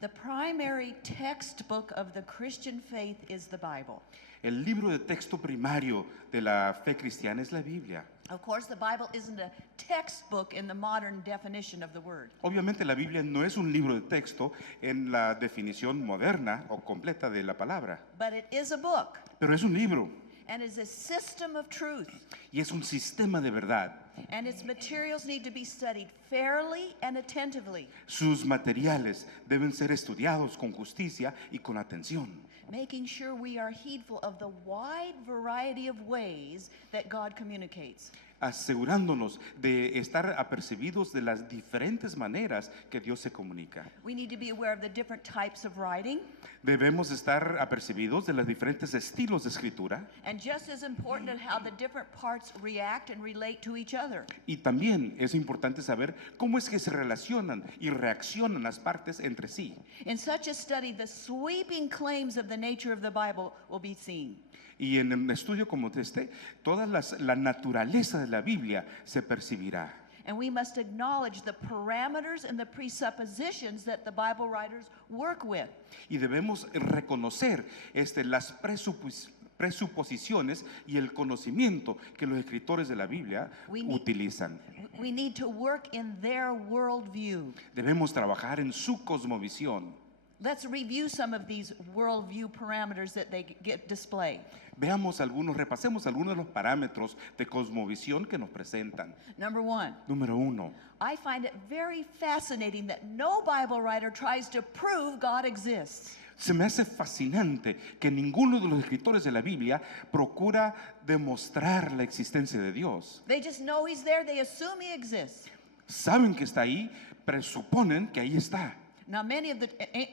The primary textbook of the Christian faith is the Bible. El libro de texto primario de la fe cristiana es la Biblia. Of course, the Bible isn't a textbook in the modern definition of the word. Obviamente la Biblia no es un libro de texto en la definición moderna o completa de la palabra, But it is a book pero es un libro and is a system of truth. y es un sistema de verdad. And its materials need to be studied fairly and attentively, Sus materiales deben ser estudiados con justicia y con atención, making sure we are heedful of the wide variety of ways that God communicates. asegurándonos de estar apercibidos de las diferentes maneras que Dios se comunica. We need to be aware of the different types of writing, Debemos estar apercibidos de los diferentes estilos de escritura and just as important at how the different parts react and relate to each other. y también es importante saber cómo es que se relacionan y reaccionan las partes entre sí. In such a study, the sweeping claims of the nature of the Bible will be seen. Y en un estudio como este, la naturaleza de la Biblia se percibirá. And we must acknowledge the parameters and the presuppositions that the Bible writers work with. Y debemos reconocer las presuposiciones y el conocimiento que los escritores de la Biblia utilizan. We need to work in their worldview. Debemos trabajar en su cosmovisión. Let's review some of these worldview parameters that they display. Repasemos algunos de los parámetros de cosmovisión que nos presentan. Number one, Número 1. I find it very fascinating that no Bible writer tries to prove God exists. Se me hace fascinante que ninguno de los escritores de la Biblia procura demostrar la existencia de Dios. They just know he's there, they assume he exists. Saben que está ahí, presuponen que ahí está. Now, many of the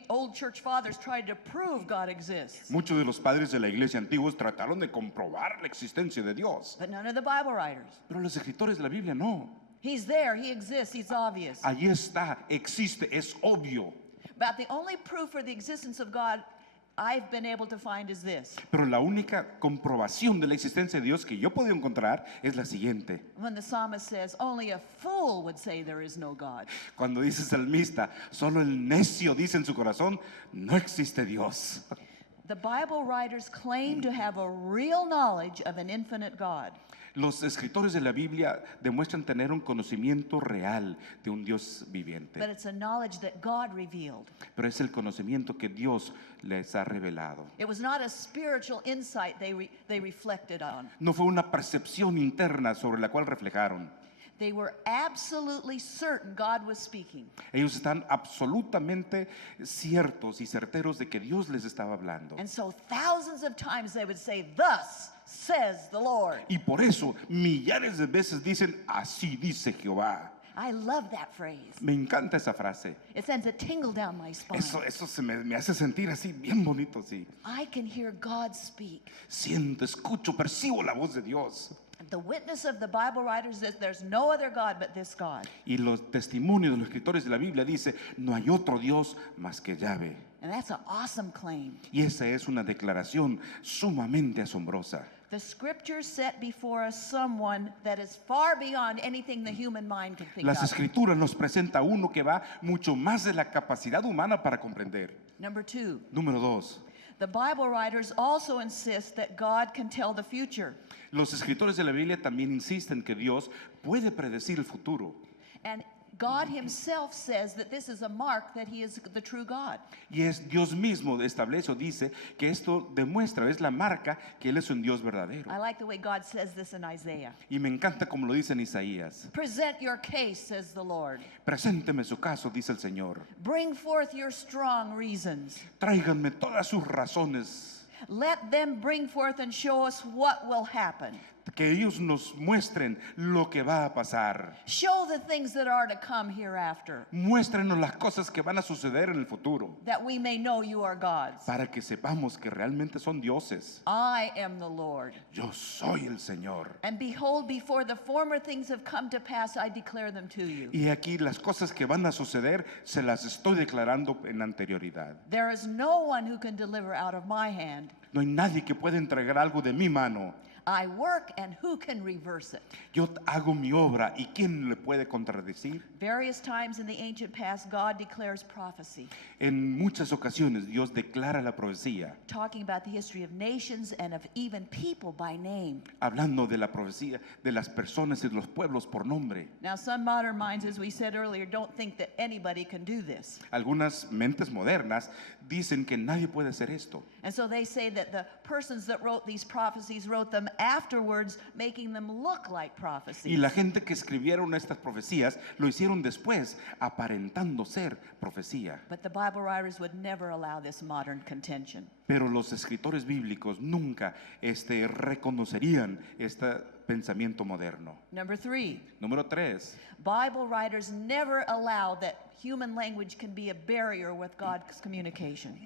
old church fathers tried to prove God exists, Muchos de los padres de la iglesia antiguos trataron de comprobar la existencia de Dios, but none of the Bible writers. pero los escritores de la Biblia no. He's there, he exists, he's obvious. Allí está, existe, es obvio. But the only proof for the existence of God I've been able to find is this. Pero la única comprobación de la existencia de Dios que yo he podido encontrar es la siguiente. When the psalmist says, only a fool would say there is no God. Cuando dice el salmista, solo el necio dice en su corazón, no existe Dios. The Bible writers claim to have a real knowledge of an infinite God. Los escritores de la Biblia demuestran tener un conocimiento real de un Dios viviente, But it's a knowledge that God revealed. pero es el conocimiento que Dios les ha revelado. It was not a spiritual insight they reflected on. No fue una percepción interna sobre la cual reflejaron. They were absolutely certain God was speaking. Ellos están absolutamente ciertos y certeros de que Dios les estaba hablando. And so thousands of times they would say, thus says the Lord. Y por eso millares de veces dicen, así dice Jehová. I love that phrase. Me encanta esa frase. It sends a tingle down my spine. Eso me hace sentir así, bien bonito, sí. I can hear God speak. Siento, escucho, percibo la voz de Dios. The witness of the Bible writers is there's no other God but this God. Y los testimonios de los escritores de la Biblia dice, no hay otro Dios más que Yahvé. And that's an awesome claim. Y esa es una declaración sumamente asombrosa. The scriptures set before us someone that is far beyond anything the human mind can think Las of. escrituras nos presenta uno que va mucho más de la capacidad humana para comprender. Number two, Número 2. the Bible writers also insist that God can tell the future. Los escritores de la Biblia también insisten que Dios puede predecir el futuro. And God himself says that this is a mark that he is the true God. Y es Dios mismo establece o dice que esto demuestra, es la marca que Él es un Dios verdadero. I like the way God says this in Isaiah. Y me encanta como lo dice en Isaías. Present your case, says the Lord. Presénteme su caso, dice el Señor. Bring forth your strong reasons. Tráiganme todas sus razones. Let them bring forth and show us what will happen. Que ellos nos muestren lo que va a pasar. Show the things that are to come hereafter, Muéstrenos las cosas que van a suceder en el futuro, that we may know you are gods. para que sepamos que realmente son dioses. I am the Lord. Yo soy el Señor. And behold, before the former things have come to pass, I declare them to you. Y aquí las cosas que van a suceder se las estoy declarando en anterioridad. There is no one who can deliver out of my hand. No hay nadie que pueda entregar algo de mi mano. I work, and who can reverse it? Yo hago mi obra y ¿quién le puede contradecir? Various times in the ancient past, God declares prophecy, En muchas ocasiones Dios declara la profecía, talking about the history of nations and of even people by name. hablando de la profecía de las personas y de los pueblos por nombre. Now, some modern minds, as we said earlier, don't think that anybody can do this. Algunas mentes modernas dicen que nadie puede hacer esto. And so they say that the persons that wrote these prophecies wrote them afterwards, making them look like Y prophecies. la gente que escribieron estas profecías lo hicieron después, aparentando ser profecía. But the Bible writers would never allow this modern contention. Pero los escritores bíblicos nunca reconocerían este pensamiento moderno. Number 3, Número 3. Bible writers never allow that human language can be a barrier with God's communication.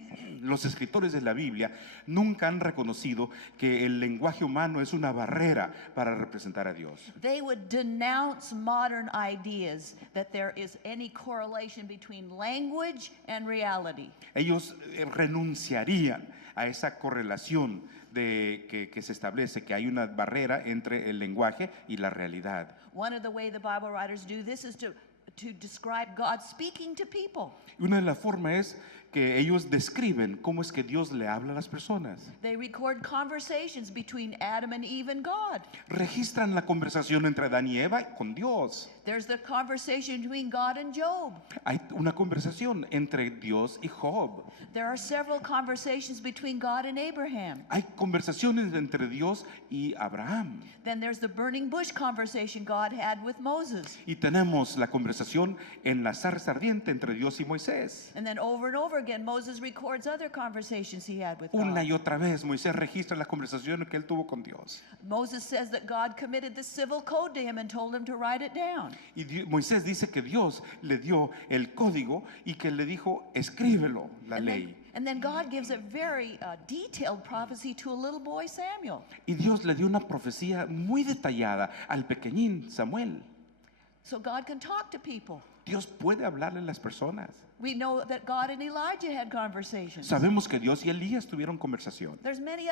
Los escritores de la Biblia nunca han reconocido que el lenguaje humano es una barrera para representar a Dios. They would denounce modern ideas that there is any correlation between language and reality. Ellos renunciarían a esa correlación que se establece, que hay una barrera entre el lenguaje y la realidad. One of the way the Bible writers do this is to describe God speaking to people. Y una de las formas es que ellos describen cómo es que Dios le habla a las personas. They record conversations between Adam and Eve and God. Registran la conversación entre Adán y Eva con Dios. There's the conversation between God and Job. Hay una conversación entre Dios y Job. There are several conversations between God and Abraham. Hay conversaciones entre Dios y Abraham. Then there's the burning bush conversation God had with Moses. Y tenemos la conversación en la zarza ardiente entre Dios y Moisés. And then over and over again, Moses records other conversations he had with Una God. y otra vez Moisés registra las conversaciones que él tuvo con Dios. Moses says that God committed the civil code to him and told him to write it down. Y Moisés dice que Dios le dio el código y que le dijo, escríbelo, la ley. And then God gives a very detailed prophecy to a little boy, Samuel. Y Dios le dio una profecía muy detallada al pequeñín Samuel. So God can talk to people. Dios puede hablarle a las personas. We know that God and Elijah had conversations. Sabemos que Dios y Elías tuvieron conversación. There's many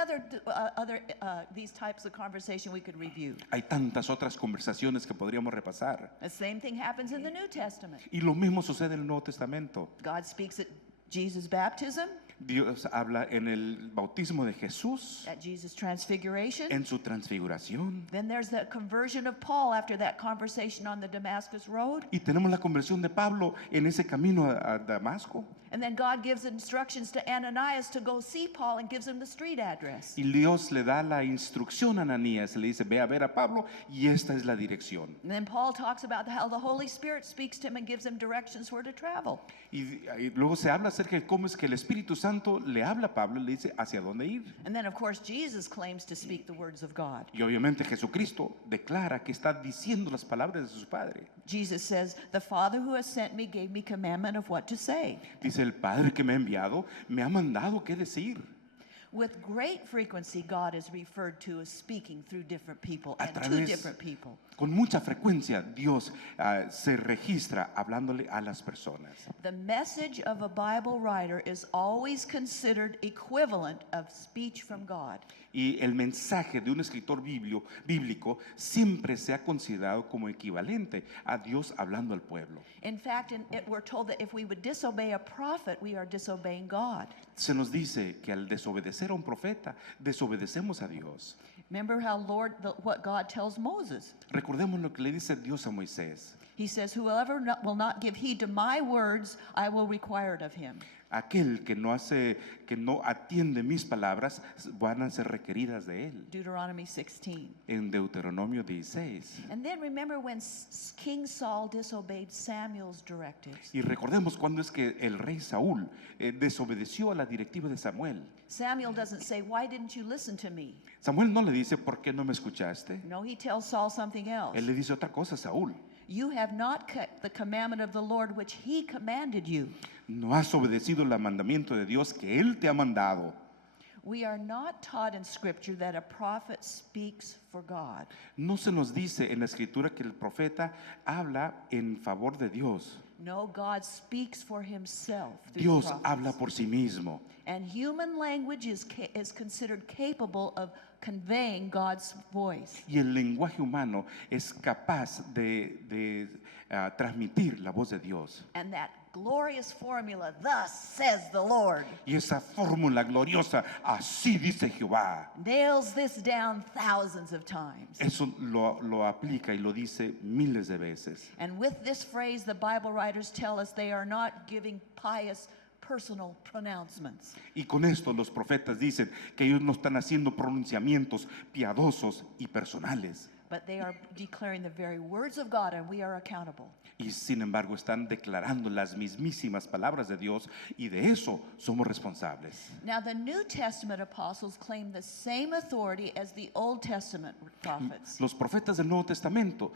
these types of conversation we could review. Hay tantas otras conversaciones que podríamos repasar. The same thing happens in the New Testament. Y lo mismo sucede en el Nuevo Testamento. God speaks at Jesus' baptism, Dios habla en el bautismo de Jesús, at Jesus' transfiguration. en su transfiguración. Then there's the conversion of Paul after that conversation on the Damascus road. Y tenemos la conversión de Pablo en ese camino a Damasco. And then God gives instructions to Ananias to go see Paul and gives him the street address. Y Dios le da la instrucción a Ananías, le dice, ve a ver a Pablo y esta es la dirección. And then Paul talks about how the Holy Spirit speaks to him and gives him directions where to travel. Y luego se habla acerca de cómo es que el Espíritu Santo le habla a Pablo y le dice hacia dónde ir. And then, of course, Jesus claims to speak the words of God. Y obviamente Jesucristo declara que está diciendo las palabras de su Padre. Jesus says, the Father who has sent me gave me commandment of what to say. Dice, el Padre que me ha enviado me ha mandado qué decir. With great frequency, God is referred to as speaking through different people A and to través- different people. Con mucha frecuencia Dios se registra hablándole a las personas. The message of a Bible writer is always considered equivalent of speech from God. Y el mensaje de un escritor bíblico siempre se ha considerado como equivalente a Dios hablando al pueblo. In fact, we're told that if we would disobey a prophet, we are disobeying God. Se nos dice que al desobedecer a un profeta, desobedecemos a Dios. Remember how what God tells Moses. Recordemos lo que le dice Dios a Moisés. He says, whoever will not give heed to my words, I will require it of him. Aquel que no atiende mis palabras van a ser requeridas de él. Deuteronomy 16. En Deuteronomio 16. And then remember when King Saul disobeyed Samuel's directives. Y recordemos cuando es que el rey Saúl desobedeció a la directiva de Samuel. Samuel doesn't say, why didn't you listen to me? Samuel no le dice, ¿por qué no me escuchaste? No, he tells Saul something else. Él le dice otra cosa a Saúl. You have not kept the commandment of the Lord which he commanded you. No has obedecido el mandamiento de Dios que Él te ha mandado. We are not taught in Scripture that a prophet speaks for God. No se nos dice en la Escritura que el profeta habla en favor de Dios. No, God speaks for himself through Dios prophets. habla por sí mismo. And human language is considered capable of conveying God's voice. Y el lenguaje humano es capaz de transmitir la voz de Dios. And that glorious formula, thus says the Lord, Y esa fórmula gloriosa, así dice Jehová, nails this down thousands of times. eso lo aplica y lo dice miles de veces. And with this phrase, the Bible writers tell us they are not giving pious personal pronouncements. Y con esto los profetas dicen que ellos no están haciendo pronunciamientos piadosos y personales. But they are declaring the very words of God, and we are accountable. Y sin embargo están declarando las mismísimas palabras de Dios y de eso somos responsables. Now, the New Testament apostles claim the same authority as the Old Testament prophets. Los profetas del Nuevo Testamento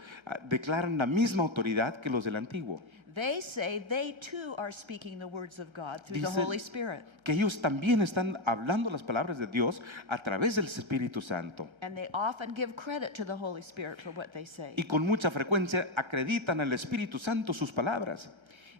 declaran la misma autoridad que los del Antiguo. They say they too are speaking the words of God through the Dicen Holy Spirit. que ellos también están hablando las palabras de Dios a través del Espíritu Santo. And they often give credit to the Holy Spirit for what they say. Y con mucha frecuencia acreditan al Espíritu Santo sus palabras.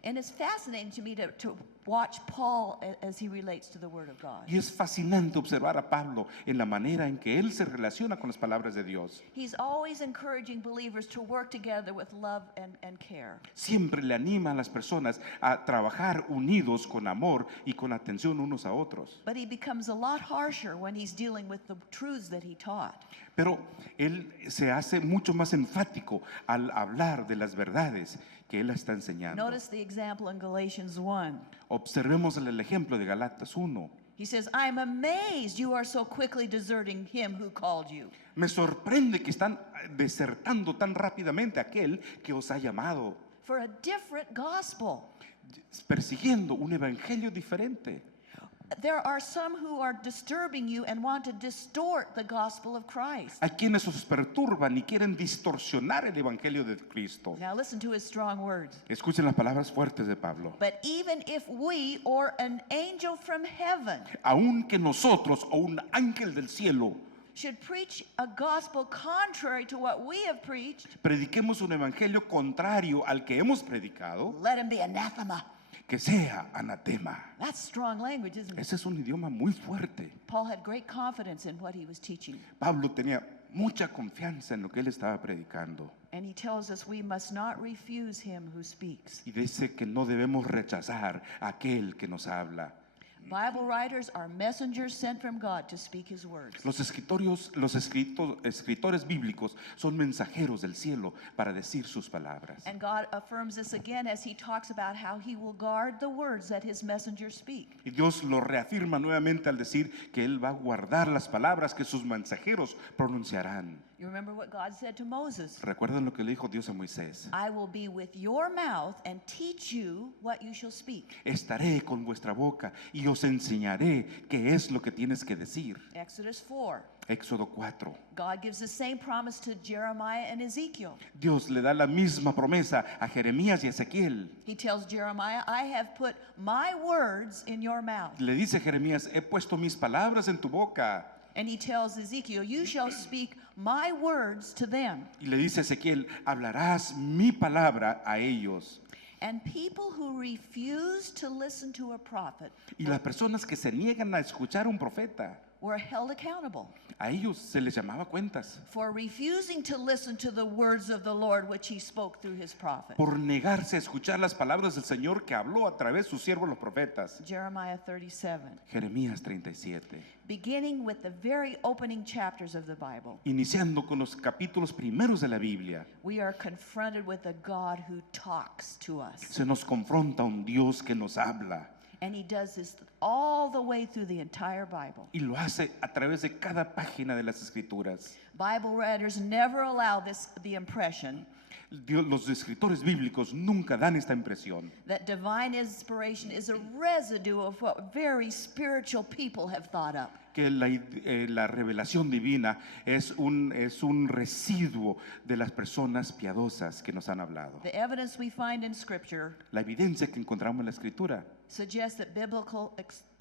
And it's fascinating to me to watch Paul as he relates to the Word of God. Y es fascinante observar a Pablo en la manera en que él se relaciona con las palabras de Dios. He's always encouraging believers to work together with love and care. Siempre le anima a las personas a trabajar unidos con amor y con atención unos a otros. But he becomes a lot harsher when he's dealing with the truths that he taught. Pero él se hace mucho más enfático al hablar de las verdades que él está enseñando. Notice the example in Galatians 1. Observemos el ejemplo de Galatas 1. He says, I'm amazed you are so quickly deserting him who called you. Me sorprende que están desertando tan rápidamente a aquel que os ha llamado, For a different gospel. persiguiendo un evangelio diferente. There are some who are disturbing you and want to distort the gospel of Christ. Hay quienes os perturban y quieren distorsionar el evangelio de Cristo. Now listen to his strong words. Escuchen las palabras fuertes de Pablo. But even if we or an angel from heaven Aunque nosotros o un ángel del cielo should preach a gospel contrary to what we have preached, prediquemos un evangelio contrario al que hemos predicado, let him be anathema. que sea anatema. That's strong language, isn't it? Ese es un idioma muy fuerte. Paul had great confidence in what he was teaching. Pablo tenía mucha confianza en lo que él estaba predicando. And he tells us we must not refuse him who speaks. Y dice que no debemos rechazar a aquel que nos habla. Bible writers are messengers sent from God to speak his words. Los escritores bíblicos son mensajeros del cielo para decir sus palabras. And God affirms this again as he talks about how he will guard the words that his messengers speak. Y Dios lo reafirma nuevamente al decir que Él va a guardar las palabras que sus mensajeros pronunciarán. You remember what God said to Moses? Recuerden lo que le dijo Dios a Moisés. I will be with your mouth and teach you what you shall speak. Estaré con vuestra boca y os enseñaré qué es lo que tienes que decir. Exodus 4. Éxodo 4. God gives the same promise to Jeremiah and Ezekiel. Dios le da la misma promesa a Jeremías y a Ezequiel. He tells Jeremiah, I have put my words in your mouth. Le dice a Jeremías, he puesto mis palabras en tu boca. And he tells Ezekiel, you shall speak my words to them. Y le dice a Ezequiel, hablarás mi palabra a ellos. And people who refuse to listen to a prophet Y las personas que se niegan a escuchar a un profeta, were held accountable a ellos se les llamaba cuentas for refusing to listen to the words of the Lord which he spoke through his prophet. por negarse a escuchar las palabras del Señor que habló a través de sus siervos los profetas. Jeremiah 37, Jeremías 37. beginning with the very opening chapters of the Bible. Iniciando con los capítulos primeros de la Biblia, We are confronted with a God who talks to us. se nos confronta un Dios que nos habla And he does this all the way through the entire Bible. y lo hace a través de cada página de las Escrituras. Bible writers never allow the impression Los escritores bíblicos nunca dan esta impresión that divine inspiration is a residue of what very spiritual people have thought up. que la revelación divina es un residuo de las personas piadosas que nos han hablado. The evidence we find in Scripture La evidencia que encontramos en la Escritura suggests that biblical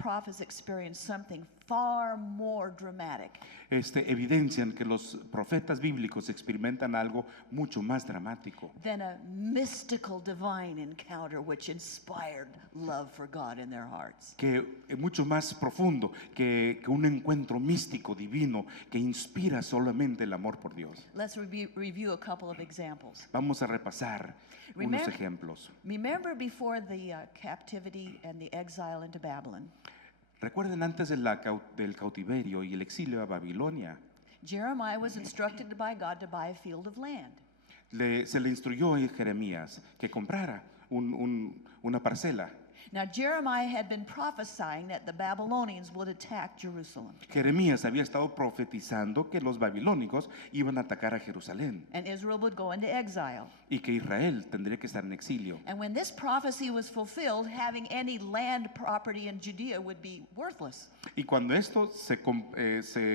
prophets experienced something far more dramatic Evidencian que los profetas bíblicos experimentan algo mucho más dramático than a mystical divine encounter which inspired love for God in their hearts. que mucho más profundo que un encuentro místico divino que inspira solamente el amor por Dios. Let's review a couple of examples. Vamos a repasar unos ejemplos. Remember before the captivity and the exile into Babylon, Recuerden antes del cautiverio y el exilio a Babilonia, Jeremiah was instructed by God to buy a field of land. se le instruyó a Jeremías que comprara una parcela. Now Jeremiah had been prophesying that the Babylonians would attack Jerusalem, Jeremías había estado profetizando que los babilónicos iban a atacar a Jerusalén and Israel would go into exile. y que Israel tendría que estar en exilio. And when this prophecy was fulfilled, having any land property in Judea would be worthless. Y cuando esto se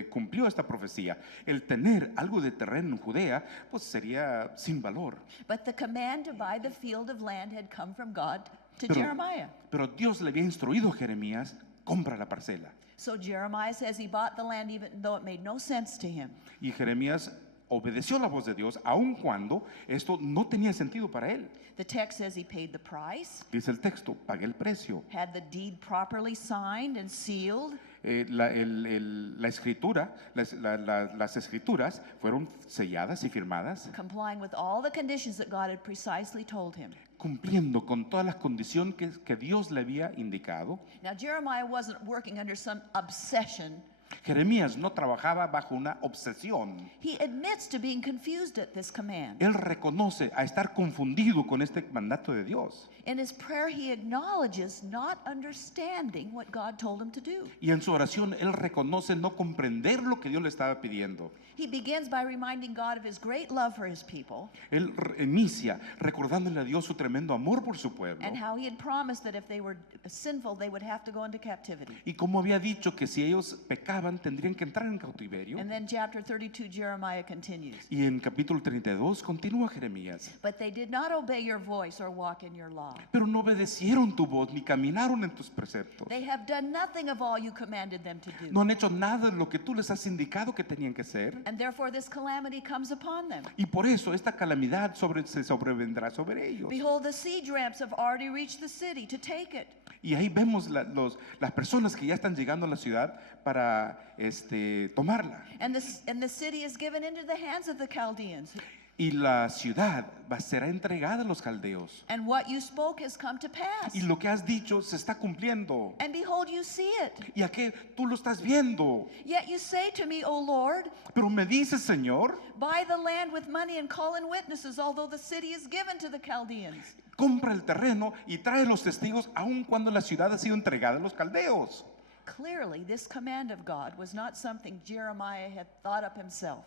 cumplió esta profecía, el tener algo de terreno en Judea, pues sería sin valor. But the command to buy the field of land had come from God to Pero, Jeremiah. pero Dios le había instruido a Jeremías, compra la parcela. So Jeremiah says he bought the land even though it made no sense to him. Y Jeremías obedeció la voz de Dios, aun cuando esto no tenía sentido para él. The text says he paid the price, Dice el texto, pagué el precio. had the deed properly signed and sealed, La escritura, las escrituras fueron selladas y firmadas, complying with all the conditions that God had precisely told him. cumpliendo con todas las condiciones que Dios le había indicado. Now Jeremiah wasn't working under some obsession. Jeremías no trabajaba bajo una obsesión. He admits to being confused at this command. Él reconoce a estar confundido con este mandato de Dios. In his prayer, he acknowledges not understanding what God told him to do. Y en su oración él reconoce no comprender lo que Dios le estaba pidiendo. He begins by reminding God of his great love for his people Él inicia recordándole a Dios su tremendo amor por su pueblo. and how he had promised that if they were sinful, they would have to go into captivity. Y como había dicho que si ellos pecaban tendrían que entrar en cautiverio. And then chapter 32, Jeremiah continues. Y en capítulo 32 continúa Jeremías. But they did not obey your voice or walk in your law. Pero no obedecieron tu voz ni caminaron en tus preceptos. They have done nothing of all you commanded them to do. No han hecho nada de lo que tú les has indicado que tenían que hacer. And therefore this calamity comes upon them. Y por eso esta calamidad se sobrevendrá sobre ellos. Behold, the siege ramps have already reached the city to take it. Y ahí vemos las personas que ya están llegando a la ciudad para tomarla. And the city is given into the hands of the Chaldeans. Y la ciudad será entregada a los caldeos. And what you spoke has come to pass. Y lo que has dicho se está cumpliendo. And behold, you see it. Y aquí tú lo estás viendo. Yet you say to me, O Lord, Pero me dices, Señor, buy the land with money and call in witnesses, although the city is given to the Chaldeans. compra el terreno y trae los testigos aun cuando la ciudad ha sido entregada a los caldeos. Clearly, this command of God was not something Jeremiah had thought up himself.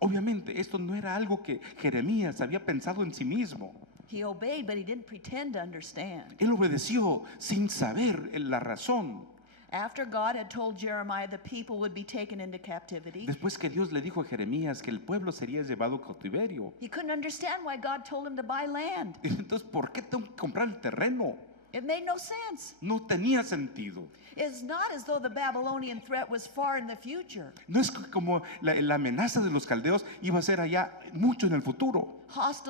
Obviamente esto no era algo que Jeremías había pensado en sí mismo. He obeyed, but he didn't pretend to understand. Él obedeció sin saber la razón. After God had told Jeremiah the people would be taken into captivity, Después que Dios le dijo a Jeremías que el pueblo sería llevado a cautiverio. he couldn't understand why God told him to buy land. Entonces, ¿por qué tengo que comprar el terreno? It made no sense. No tenía sentido. It's not as though the Babylonian threat was far in the future. No es como la amenaza de los caldeos iba a ser allá mucho en el futuro.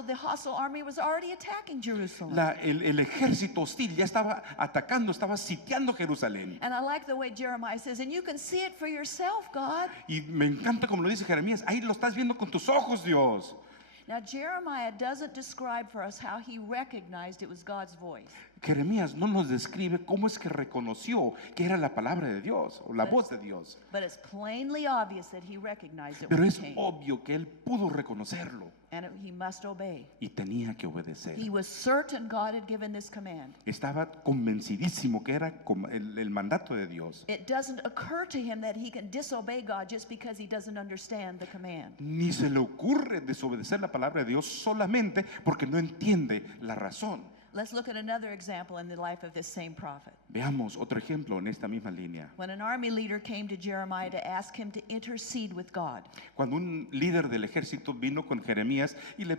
The hostile army was already attacking Jerusalem. El ejército hostil ya estaba atacando, estaba sitiando Jerusalén. And I like the way Jeremiah says, and you can see it for yourself, God. Y me encanta como lo dice Jeremías, ahí lo estás viendo con tus ojos, Dios. Now, Jeremiah doesn't describe for us how he recognized it was God's voice. Jeremías no nos describe cómo es que reconoció que era la palabra de Dios o la voz de Dios. But it's plainly obvious that he recognized it Pero when it es came. obvio que él pudo reconocerlo And he must obey. y tenía que obedecer. He was certain God had given this command. Estaba convencidísimo que era el mandato de Dios. It doesn't occur to him that he can disobey God just because he doesn't understand the command. Ni se le ocurre desobedecer la palabra de Dios solamente porque no entiende la razón. Let's look at another example in the life of this same prophet. Veamos otro ejemplo en esta misma línea. When an army leader came to Jeremiah to ask him to intercede with God, Cuando un líder del ejército vino con Jeremías y le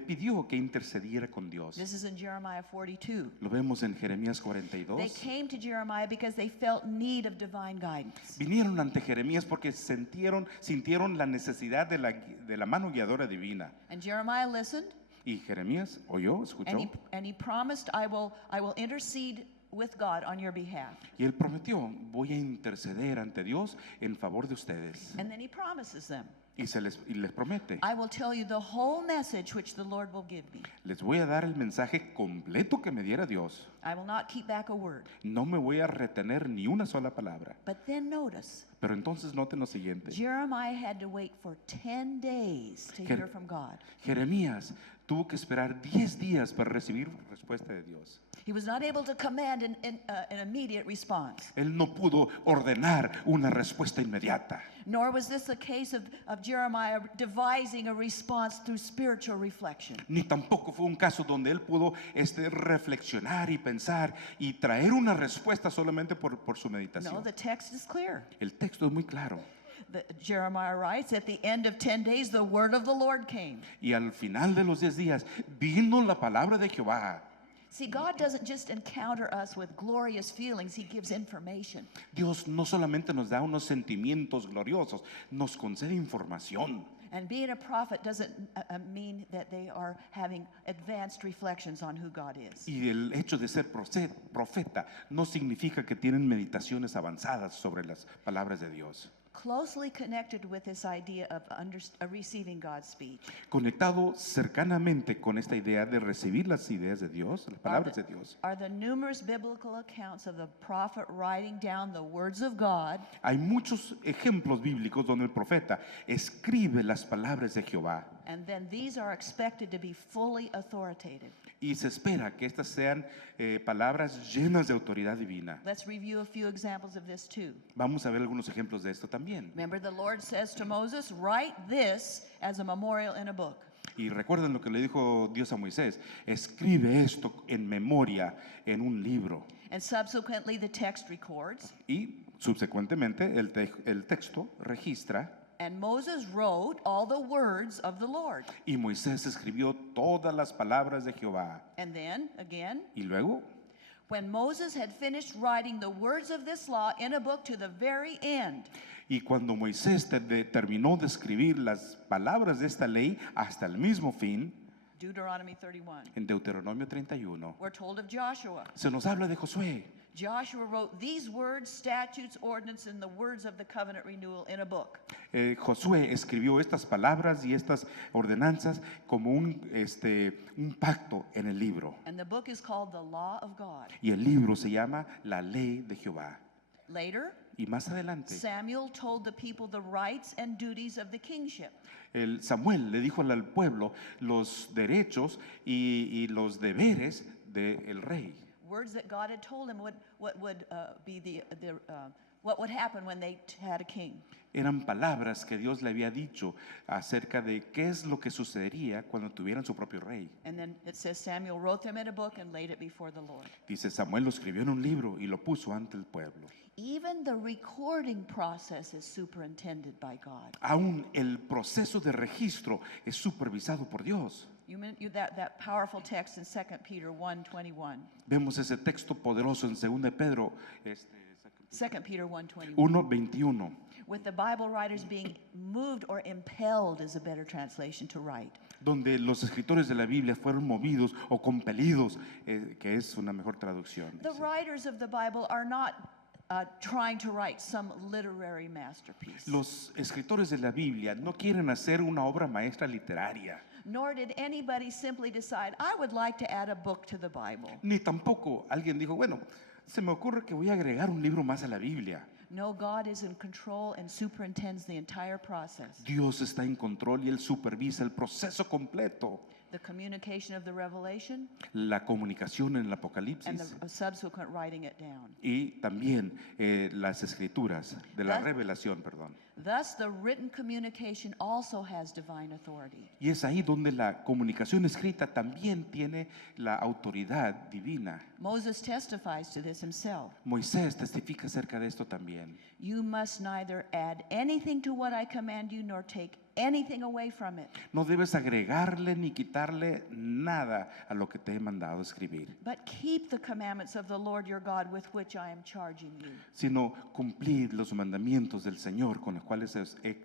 pidió que intercediera con Dios. this is in Jeremiah 42. Lo vemos en Jeremías They 42. came to Jeremiah because they felt need of divine guidance. Vinieron ante Jeremías porque sintieron la necesidad de la mano guiadora divina. And Jeremiah listened, Y Jeremías oyó, escuchó, and he promised, I will intercede with God on your behalf. y él prometió, voy a interceder ante Dios en favor de ustedes. And then he promises them, Y les promete, I will tell you the whole message which the Lord will give me. les voy a dar el mensaje completo que me diera Dios. I will not keep back a word. No me voy a retener ni una sola palabra. But then notice, Pero entonces noten lo siguiente. Jeremiah had to wait for 10 days to Jer- hear from God. Jeremías tuvo que esperar 10 días para recibir respuesta de Dios. He was not able to command an immediate response. Él no pudo ordenar una respuesta inmediata. Nor was this a case of Jeremiah devising a response through spiritual reflection. Ni tampoco fue un caso donde él pudo reflexionar y pensar y traer una respuesta solamente por su No, meditación. the text is clear. El texto es muy claro. Jeremiah writes, at the end of 10 days, the word of the Lord came. Y al final de los 10 días vino la palabra de Jehová. See, God doesn't just encounter us with glorious feelings, He gives information. Dios no solamente nos da unos sentimientos gloriosos, nos concede información. And being a prophet doesn't mean that they are having advanced reflections on who God is. Y el hecho de ser profeta no significa que tienen meditaciones avanzadas sobre las palabras de Dios. Closely connected with this idea of receiving God's speech Conectado cercanamente con esta idea de recibir las ideas de Dios, las palabras de Dios, are the numerous biblical accounts of the prophet writing down the words of God hay muchos ejemplos bíblicos donde el profeta escribe las palabras de Jehová and then these are expected to be fully authoritative. y se espera que estas sean palabras llenas de autoridad divina. Let's review a few examples of this too. Vamos a ver algunos ejemplos de esto también. Remember, the Lord says to Moses, write this as a memorial in a book. Y recuerden lo que le dijo Dios a Moisés, escribe esto en memoria en un libro. And subsequently, the text records, Y subsecuentemente el texto registra, and Moses wrote all the words of the Lord. y Moisés escribió todas las palabras de Jehová. And then, again, Y luego, when Moses had finished writing the words of this law in a book to the very end, y cuando Moisés terminó de escribir las palabras de esta ley hasta el mismo fin, Deuteronomy 31, en Deuteronomio 31, we're told of Joshua. se nos habla de Josué. Joshua wrote these words, statutes, ordinance, and the words of the covenant renewal in a book. Josué escribió estas palabras y estas ordenanzas como un pacto en el libro. And the book is called the Law of God. Y el libro se llama La Ley de Jehová. Later, Y más adelante, Samuel told the people the rights and duties of the kingship. Samuel le dijo al pueblo los derechos y los deberes del rey. Words that God had told him what would be what would happen when they had a king. Eran palabras que Dios le había dicho acerca de qué es lo que sucedería cuando tuvieran su propio rey. And then it says Samuel wrote them in a book and laid it before the Lord. Dice, Samuel lo escribió en un libro y lo puso ante el pueblo. Even the recording process is superintended by God. Aún el proceso de registro es supervisado por Dios. That powerful text in 2 Peter 1:21. Vemos ese texto poderoso en 2 Pedro 2 Peter 1:21. 1:21, With the Bible writers being moved or impelled is a better translation to write. donde los escritores de la Biblia fueron movidos o compelidos, que es una mejor traducción. The writers of the Bible are not trying to write some literary masterpiece. Los escritores de la Biblia no quieren hacer una obra maestra literaria, Nor did anybody simply decide, I would like to add a book to the Bible. ni tampoco alguien dijo, bueno, se me ocurre que voy a agregar un libro más a la Biblia. No, God is in control and superintends the entire process. Dios está en control y Él supervisa el proceso completo. the communication of the revelation, la comunicación en el and Apocalipsis the subsequent writing it down. y también las escrituras de la Thus- revelación, perdón. Thus, the written communication also has divine authority. Y es ahí donde la comunicación escrita también tiene la autoridad divina. Moses testifies to this himself. Moisés testifica acerca de esto también. You must neither add anything to what I command you nor take anything away from it, No debes agregarle ni quitarle nada a lo que te he mandado escribir, but keep the commandments of the Lord your God with which I am charging you. sino cumplid los mandamientos del Señor con los cuales os he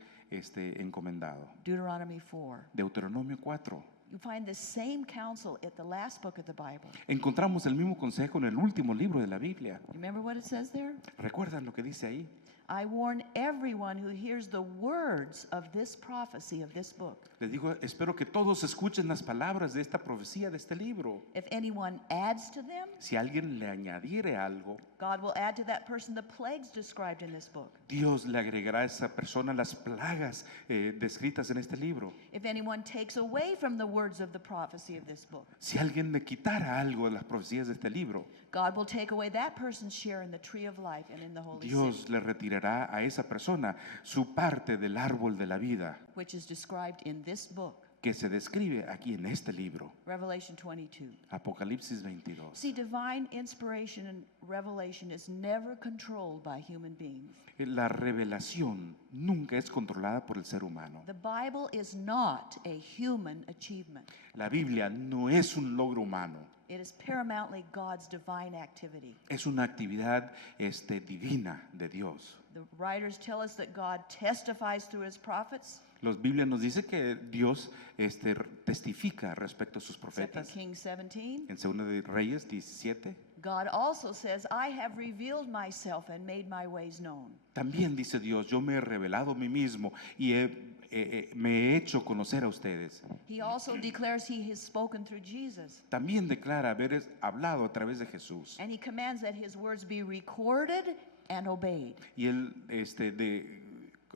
encomendado. Deuteronomy 4. Deuteronomio 4. You find the same counsel at the last book of the Bible. Encontramos el mismo consejo en el último libro de la Biblia. Remember what it says there? ¿Recuerdan lo que dice ahí? I warn everyone who hears the words of this prophecy of this book. Les digo, espero que todos escuchen las palabras de esta profecía de este libro. If anyone adds to them, Si alguien le añadiere algo, God will add to that person the plagues described in this book. Dios le agregará a esa persona las plagas descritas en este libro. If anyone takes away from the words of the prophecy of this book, Si alguien le quitara algo de las profecías de este libro, God will take away that person's share in the tree of life and in the holy city, Dios le retirará a esa persona su parte del árbol de la vida which is described in this book, que se describe aquí en este libro, Revelation 22. Apocalipsis 22. See, divine inspiration and revelation is never controlled by human beings. La revelación nunca es controlada por el ser humano. The Bible is not a human achievement. La Biblia no es un logro humano, It is paramountly God's divine activity. es una actividad divina de Dios. The writers tell us that God testifies through his prophets. Los Biblia nos dice que Dios testifica respecto a sus 2 profetas. Kings 17. En 2 de Reyes 17 God also says, I have revealed myself and made my ways known. también dice Dios, yo me he revelado a mí mismo y me he hecho conocer a ustedes. He also declares he has spoken through Jesus. También declara haber hablado a través de Jesús. And he commands that his words be recorded and obeyed. Y él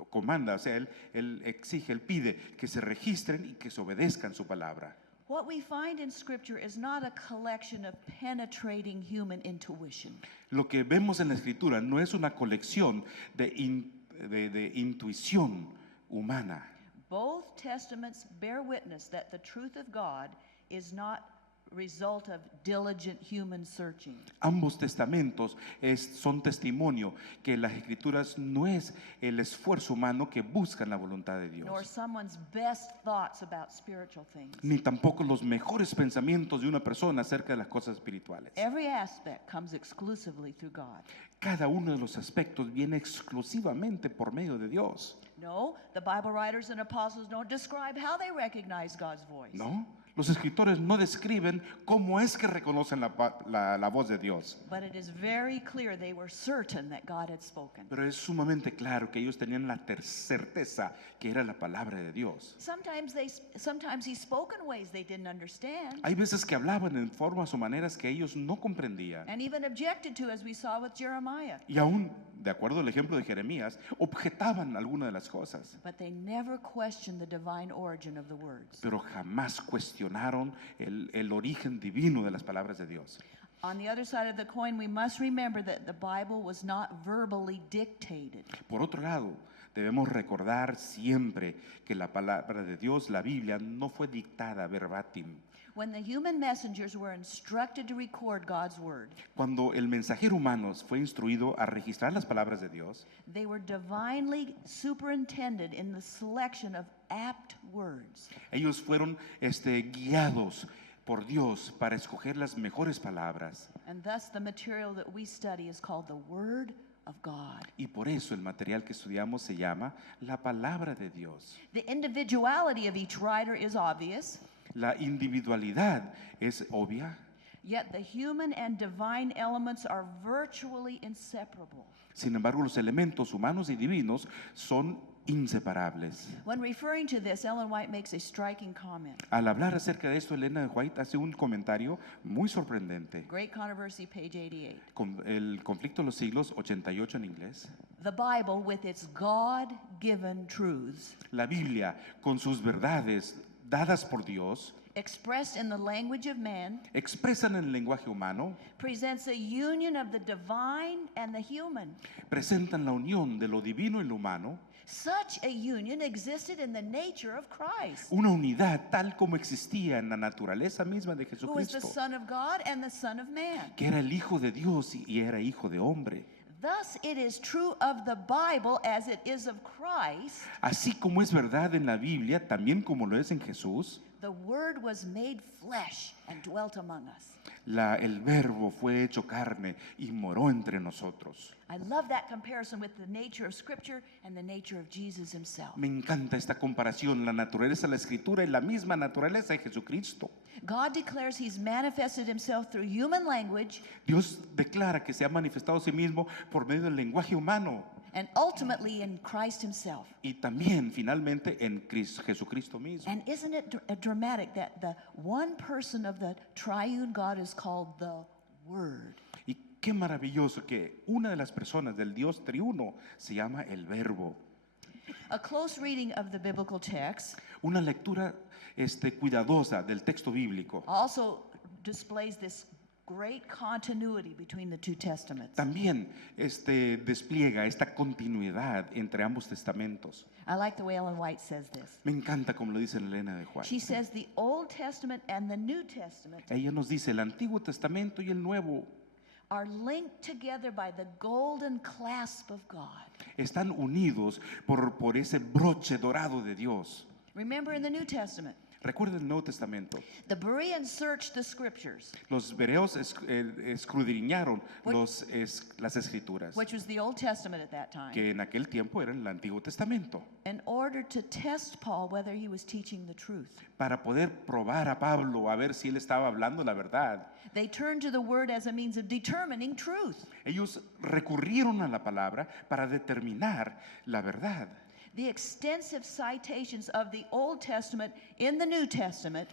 comanda, o sea, él exige, él pide que se registren y que se obedezcan su palabra. What we find in Scripture is not a collection of penetrating human intuition. Lo que vemos en la Escritura no es una colección de intuición humana. Both testaments bear witness that the truth of God is not result of diligent human searching. Ambos testamentos son testimonio que las Escrituras no es el esfuerzo humano que buscan la voluntad de Nor Dios, someone's best thoughts about spiritual things. ni tampoco los mejores pensamientos de una persona acerca de las cosas espirituales. Every aspect comes exclusively through God. Cada uno de los aspectos viene exclusivamente por medio de Dios. No, the Bible writers and apostles don't describe how they recognize God's voice. ¿No? Los escritores no describen cómo es que reconocen la voz de Dios. But it is very clear they were certain that God had spoken. Pero es sumamente claro que ellos tenían la certeza que era la palabra de Dios. Sometimes he spoke in ways they didn't understand Hay veces que hablaban en formas o maneras que ellos no comprendían. and even objected to, as we saw with Jeremiah. Y aún, de acuerdo al ejemplo de Jeremías, objetaban alguna de las cosas. But they never questioned the divine origin of the words. Pero jamás cuestionaron el origen divino de las palabras de Dios. On the other side of the coin, we must remember that the Bible was not verbally dictated. Por otro lado, debemos recordar siempre que la palabra de Dios, la Biblia, no fue dictada verbatim. When the human messengers were instructed to record God's word, Cuando el mensajero humano fue instruido a registrar las palabras de Dios, they were divinely superintended in the selection of apt words. ellos fueron guiados por Dios para escoger las mejores palabras. And thus the material that we study is called the Word of God. Y por eso el material que estudiamos se llama la palabra de Dios. The individuality of each writer is obvious, La individualidad es obvia, yet the human and divine elements are virtually inseparable. sin embargo los elementos humanos y divinos son inseparables. When referring to this, Ellen White makes a striking comment. Al hablar acerca de esto, Elena White hace un comentario muy sorprendente. Great Controversy, page 88. Con el conflicto de los siglos, 88 en inglés. The Bible, with its God-given truths, La Biblia, con sus verdades dadas por Dios, expressed in the language of man, expresan en el lenguaje humano, presents a union of the divine and the human. presentan la unión de lo divino y lo humano, Such a union existed in the nature of Christ, una unidad tal como existía en la naturaleza misma de who was the Jesucristo, Son of God and the Son of Man. que era el Hijo de Dios y era hijo de hombre. Thus it is true of the Bible as it is of Christ. Así como es verdad en la Biblia, también como lo es en Jesús, The Word was made flesh and dwelt among us. el Verbo fue hecho carne y moró entre nosotros. I love that comparison with the nature of Scripture and the nature of Jesus himself. Me encanta esta comparación, la naturaleza de la Escritura y la misma naturaleza de Jesucristo. God declares he's manifested himself through human language Dios declara que se ha manifestado a sí mismo por medio del lenguaje humano and ultimately in Christ himself. y también finalmente en Jesucristo mismo. And isn't it dramatic that the one person of the triune God is called the Word? Y qué maravilloso que una de las personas del Dios triuno se llama el Verbo. A close reading of the biblical text Una lectura cuidadosa del texto bíblico also displays this great continuity between the two testaments. también despliega esta continuidad entre ambos testamentos. I like the way Ellen White says this. Me encanta como lo dice Elena de Juárez. She says the Old Testament and the New Testament Ella nos dice el Antiguo Testamento y el Nuevo are linked together by the golden clasp of God. están unidos por ese broche dorado de Dios. Remember in the New Testament, Recuerda el Nuevo Testamento. the Bereans searched the scriptures, Los bereos escudriñaron las escrituras, which was the Old Testament at that time, que en aquel tiempo eran el Antiguo Testamento, in order to test Paul whether he was teaching the truth. para poder probar a Pablo a ver si él estaba hablando la verdad. They turned to the word as a means of determining truth. Ellos recurrieron a la palabra para determinar la verdad. The extensive citations of the Old Testament in the New Testament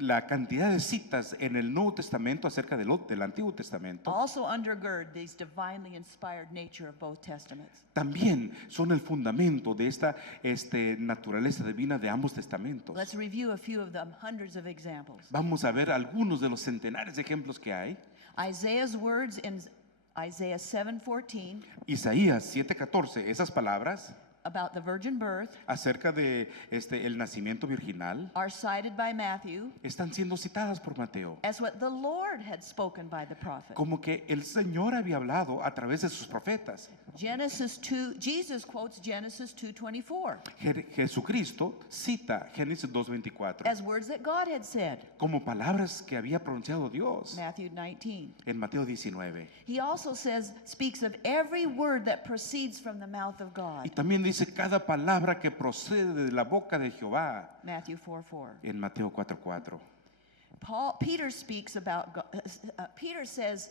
La cantidad de citas en el Nuevo Testamento acerca del Antiguo Testamento also undergird this divinely inspired nature of both testaments. también son el fundamento de esta naturaleza divina de ambos testamentos. Let's review a few of them, hundreds of examples. Vamos a ver algunos de los centenares de ejemplos que hay. Isaiah's words in Isaiah 7:14 Isaías 7:14, esas palabras about the virgin birth acerca de el nacimiento virginal are cited by Matthew están siendo citadas por Mateo, as what the Lord had spoken by the prophet. como que el Señor había hablado a través de sus profetas. Jesus quotes Genesis 2:24 Jesucristo cita Génesis 2:24 as words that God had said, como palabras que había pronunciado Dios Matthew 19. en Mateo 19. He also speaks of every word that proceeds from the mouth of Y God, también dice cada palabra que procede de la boca de Jehová Matthew 4:4. en Mateo 4:4. Peter speaks about, Peter says,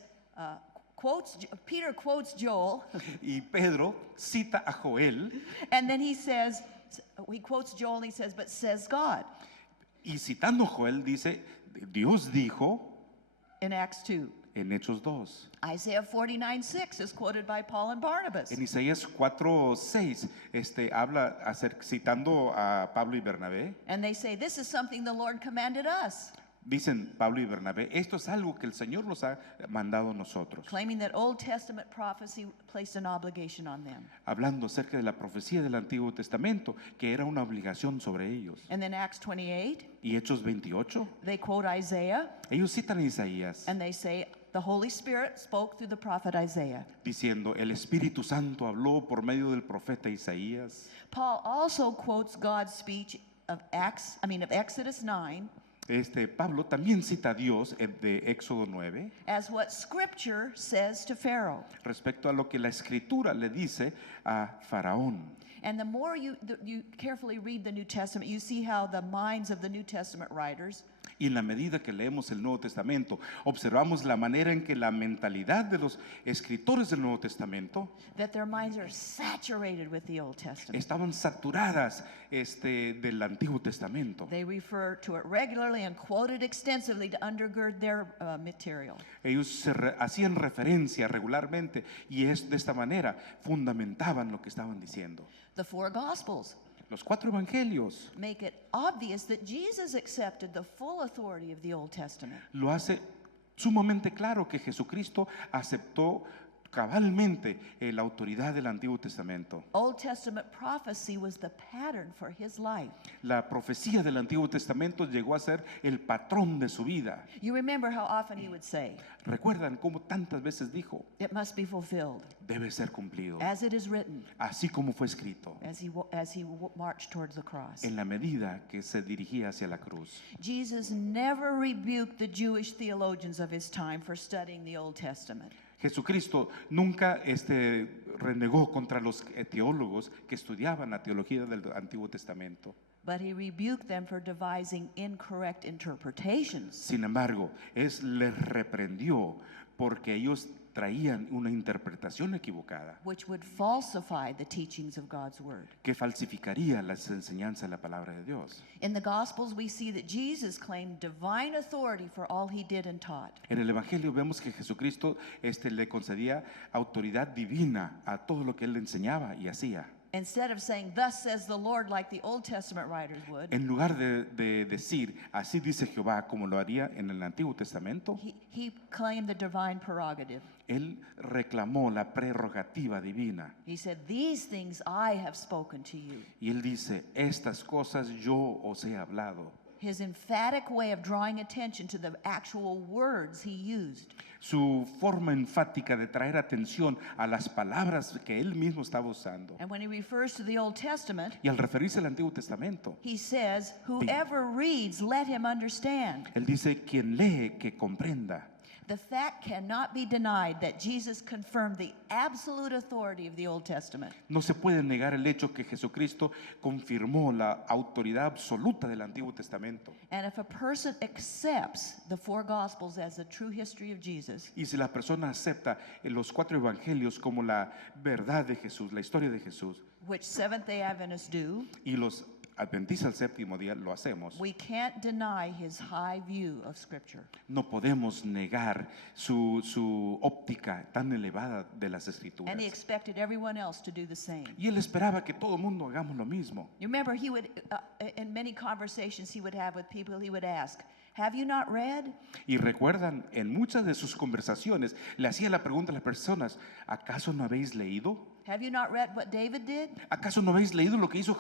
Peter quotes Joel, Y Pedro cita a Joel and then he quotes Joel and he says, but says God, y citando a Joel dice, Dios dijo in Acts 2. en Hechos 2. Isaiah 49:6 is quoted by Paul and Barnabas. En Isaías 4:6 habla citando a Pablo y Bernabé. And they say, this is something the Lord commanded us, Dicen Pablo y Bernabé, esto es algo que el Señor nos ha mandado a nosotros. claiming that Old Testament prophecy placed an obligation on them. Hablando acerca de la profecía del Antiguo Testamento, que era una obligación sobre ellos. And then Acts 28, Y Hechos 28, they quote Isaiah ellos citan a Isaías and they say, the Holy Spirit spoke through the prophet Isaiah. diciendo, el Espíritu Santo habló por medio del profeta Isaías. Paul also quotes God's speech of Exodus 9 Pablo también cita a Dios de Éxodo 9 as what Scripture says to Pharaoh. respecto a lo que la Escritura le dice a Faraón. And the more you carefully read the New Testament, you see how the minds of the New Testament writers Y en la medida que leemos el Nuevo Testamento, observamos la manera en que la mentalidad de los escritores del Nuevo Testamento that their minds are saturated with the Old Testament. estaban saturadas del Antiguo Testamento. They refer to it regularly and quote it extensively to undergird their material. Ellos hacían referencia regularmente y de esta manera fundamentaban lo que estaban diciendo. The four Gospels Los 4 evangelios make it obvious that Jesus accepted the full authority of the Old Testament. lo hace sumamente claro que Jesucristo aceptó cabalmente la autoridad del Antiguo Testamento. Old Testament prophecy was the pattern for his life. La profecía del Antiguo Testamento llegó a ser el patrón de su vida. You remember how often he would say, Recuerdan cómo tantas veces dijo, it must be fulfilled, debe ser cumplido, as it is written, así como fue escrito, as he marched towards the cross. en la medida que se dirigía hacia la cruz. Jesus never rebuked the Jewish theologians of his time for studying the Old Testament. Jesucristo nunca renegó contra los teólogos que estudiaban la teología del Antiguo Testamento. But he rebuked them for devising incorrect interpretations. Sin embargo, les reprendió porque ellos traían una interpretación equivocada Which would falsify the teachings of God's word. que falsificaría las enseñanzas de la palabra de Dios. In the Gospels, we see that Jesus claimed divine authority for all he did and taught. En el Evangelio vemos que Jesucristo le concedía autoridad divina a todo lo que él enseñaba y hacía. Instead of saying, thus says the Lord, like the Old Testament writers would, En lugar de decir, así dice Jehová, como lo haría en el Antiguo Testamento, he claimed the divine prerogative. él reclamó la prerrogativa divina. He said, these things I have spoken to you. Y él dice, estas cosas yo os he hablado. His emphatic way of drawing attention to the actual words he used. Su forma enfática de traer atención a las palabras que él mismo estaba usando. And when he refers to the Old Testament, Y al referirse al Antiguo Testamento, he says, whoever reads, let him understand. él dice, quien lee, que comprenda. The fact cannot be denied that Jesus confirmed the absolute authority of the Old Testament. No se puede negar el hecho que Jesucristo confirmó la autoridad absoluta del Antiguo Testamento. And if a person accepts the 4 Gospels as the true history of Jesus, Y si la persona acepta los 4 evangelios como la verdad de Jesús, la historia de Jesús, which Seventh-day Adventists do, y los adventistas al séptimo día lo hacemos, we can't deny his high view of Scripture. no podemos negar su óptica tan elevada de las Escrituras. And he expected everyone else to do the same. Y él esperaba que todo el mundo hagamos lo mismo. You remember he would, in many conversations he would have with people, he would ask, have you not read? Y recuerdan, en muchas de sus conversaciones le hacía la pregunta a las personas, ¿acaso no habéis leído? Have you not read what David did? ¿Acaso no habéis leído lo que hizo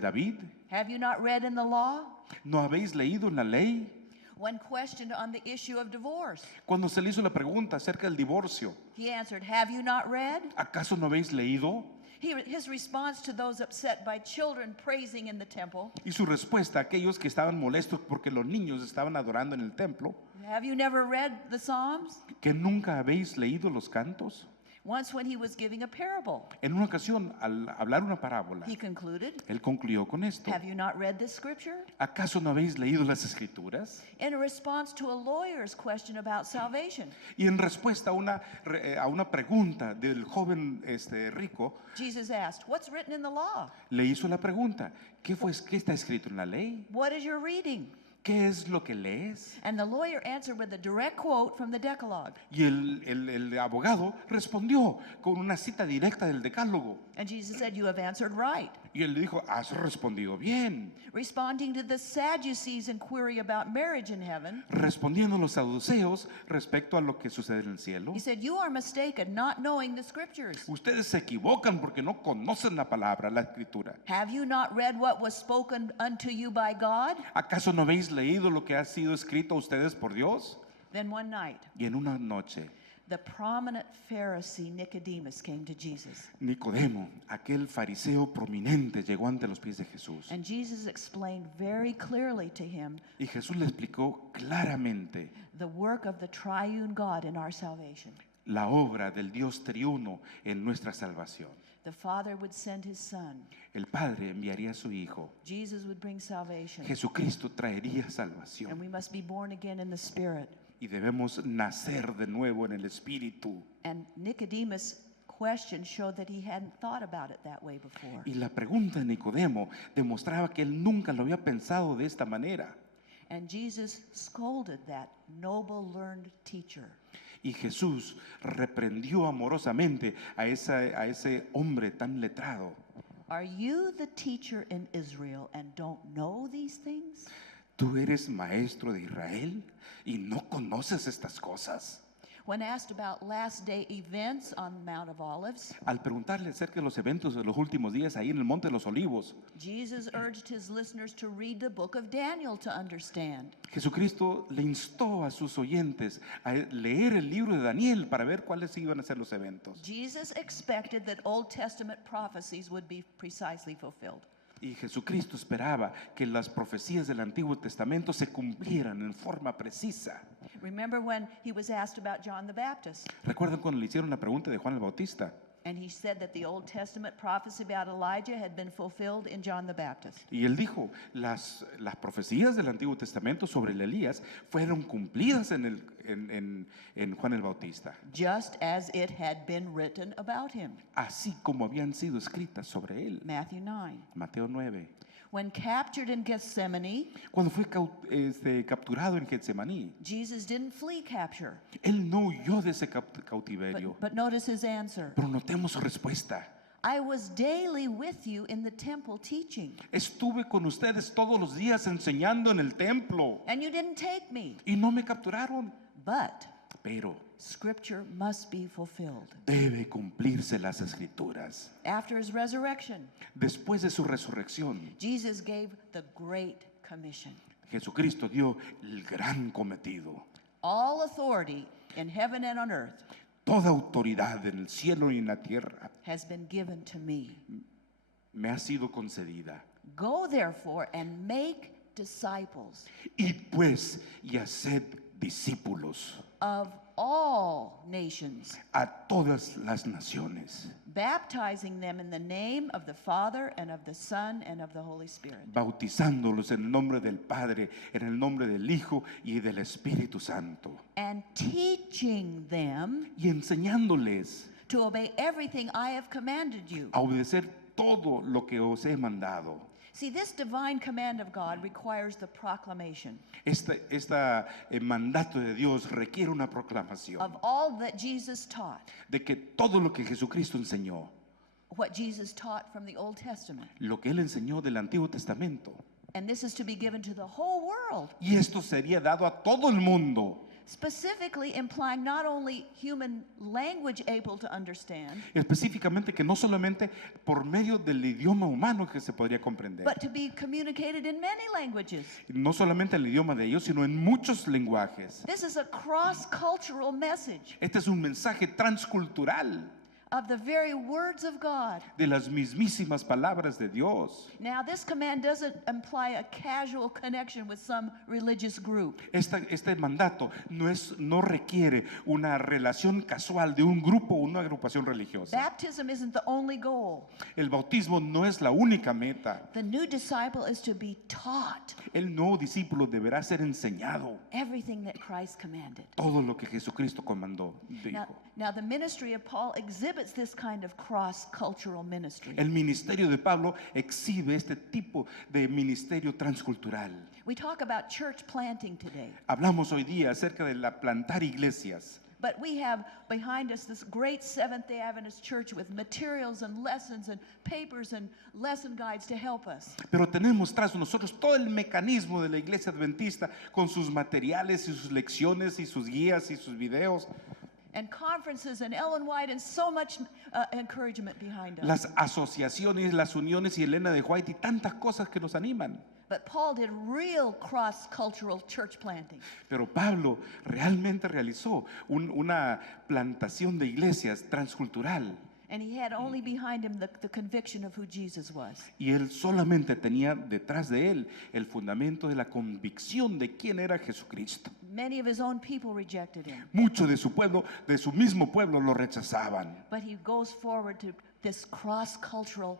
David? Have you not read in the law? ¿No habéis leído en la ley? When questioned on the issue of divorce, Cuando se le hizo la pregunta acerca del divorcio, he answered, have you not read? ¿acaso no habéis leído? His response to those upset by children praising in the temple, Y su respuesta a aquellos que estaban molestos porque los niños estaban adorando en el templo, have you never read the Psalms? ¿que nunca habéis leído los cantos? Once when he was giving a parable, En una ocasión, al hablar una parábola, he concluded, él concluyó con esto. have you not read this scripture? ¿Acaso no habéis leído las Escrituras? In a response to a lawyer's question about salvation, Y en respuesta a una pregunta del joven rico, Jesus asked, what's written in the law? le hizo la pregunta, ¿qué está escrito en la ley? What is your reading? ¿Qué es lo que lees? And the lawyer answered with a direct quote from the Decalogue. Y el abogado respondió con una cita directa del Decálogo. And Jesus said, you have answered right. Y él le dijo, has respondido bien. Responding to the Sadducees' inquiry about marriage in heaven, Respondiendo a los saduceos respecto a lo que sucede en el cielo. he said, you are mistaken, not knowing the scriptures. Ustedes se equivocan porque no conocen la palabra, la escritura. Have you not read what was spoken unto you by God? ¿Acaso no habéis leído lo que ha sido escrito a ustedes por Dios? Then one night, Y en una noche, the prominent Pharisee Nicodemus came to Jesus. Nicodemo, aquel fariseo prominente, llegó ante los pies de Jesús. And Jesus explained very clearly to him Y Jesús le explicó claramente the work of the triune God in our salvation. la obra del Dios triuno en nuestra salvación. The Father would send his Son. El Padre enviaría a su Hijo. Jesus would bring salvation. Jesucristo traería And salvación. we must be born again in the Spirit. Y debemos nacer de nuevo en el Espíritu. And Nicodemus' question showed that he hadn't thought about it that way before. Y la pregunta de Nicodemo demostraba que él nunca lo había pensado de esta manera. And Jesus scolded that noble, learned teacher. Y Jesús reprendió amorosamente a ese hombre tan letrado. Are you the teacher in Israel and don't know these things? ¿Tú eres maestro de Israel y no conoces estas cosas? When asked about last day events on Mount of Olives, Al preguntarle acerca de los eventos de los últimos días ahí en el Monte de los Olivos, Jesus urged his listeners to read the book of Daniel to understand. Jesucristo le instó a sus oyentes a leer el libro de Daniel para ver cuáles iban a ser los eventos. Jesus expected that Old Testament prophecies would be precisely fulfilled. Y Jesucristo esperaba que las profecías del Antiguo Testamento se cumplieran en forma precisa. Remember when he was asked about John the Baptist, ¿Recuerdan cuando le hicieron la pregunta de Juan el Bautista? and he said that the Old Testament prophecy about Elijah had been fulfilled in John the Baptist. Y él dijo, las profecías del Antiguo Testamento sobre el Elías fueron cumplidas en Juan el Bautista, Just as it had been written about him. así como habían sido escritas sobre él. Matthew 9. Mateo 9. When captured in Gethsemane, Cuando fue capturado en Getsemaní, Jesus didn't flee capture. él no huyó de ese cautiverio. But notice his answer. Pero notemos su respuesta. I was daily with you in the temple teaching, Estuve con ustedes todos los días enseñando en el templo and you didn't take me. y no me capturaron. But Pero Scripture must be fulfilled. debe cumplirse las escrituras. After his resurrection, Después de su resurrección, Jesus gave the Great Commission. Jesucristo dio el gran cometido. All authority in heaven and on earth Toda autoridad en el cielo y en la tierra has been given to me. me ha sido concedida. Go therefore and make disciples Id pues y haced discípulos of all nations, a todas las naciones, baptizing them in the name of the Father and of the Son and of the Holy Spirit, bautizándolos en el nombre del Padre, en el nombre del Hijo y del Espíritu Santo, and teaching them y enseñándoles to obey everything I have commanded you. a obedecer todo lo que os he mandado. See, this divine command of God requires the proclamation Este mandato de Dios requiere una proclamación of all that Jesus taught, de que todo lo que Jesucristo enseñó, what Jesus taught from the Old Testament. lo que Él enseñó del Antiguo Testamento, And this is to be given to the whole world, y esto sería dado a todo el mundo, specifically implying not only human language able to understand, específicamente que no solamente por medio del idioma humano que se podría comprender, but to be communicated in many languages. no solamente el idioma de ellos, sino en muchos lenguajes. This is a cross-cultural message Este es un mensaje transcultural of the very words of God. de las mismísimas palabras de Dios. Now, this command doesn't imply a casual connection with some religious group. Este mandato no requiere una relación casual de un grupo o una agrupación religiosa. Baptism isn't the only goal. El bautismo no es la única meta. The new disciple is to be taught El nuevo discípulo deberá ser enseñado everything that Christ commanded. todo lo que Jesucristo comandó, dijo. Now, the ministry of Paul exhibits this kind of cross-cultural ministry. El ministerio de Pablo exhibe este tipo de ministerio transcultural. We talk about church planting today, Hablamos hoy día acerca de la plantar iglesias, but we have behind us this great Seventh-day Adventist church with materials and lessons and papers and lesson guides to help us. pero tenemos tras nosotros todo el mecanismo de la iglesia adventista con sus materiales y sus lecciones y sus guías y sus videos, And conferences and Ellen White and so much encouragement behind us. las asociaciones, las uniones y Elena de White y tantas cosas que nos animan. But Paul did real cross-cultural church planting. Pero Pablo realmente realizó una plantación de iglesias transcultural. And he had only behind him the conviction of who Jesus was. Y él solamente tenía detrás de él el fundamento de la convicción de quién era Jesucristo. Many of his own people rejected him. Mucho de su pueblo, de su mismo pueblo, lo rechazaban. But he goes forward to this cross-cultural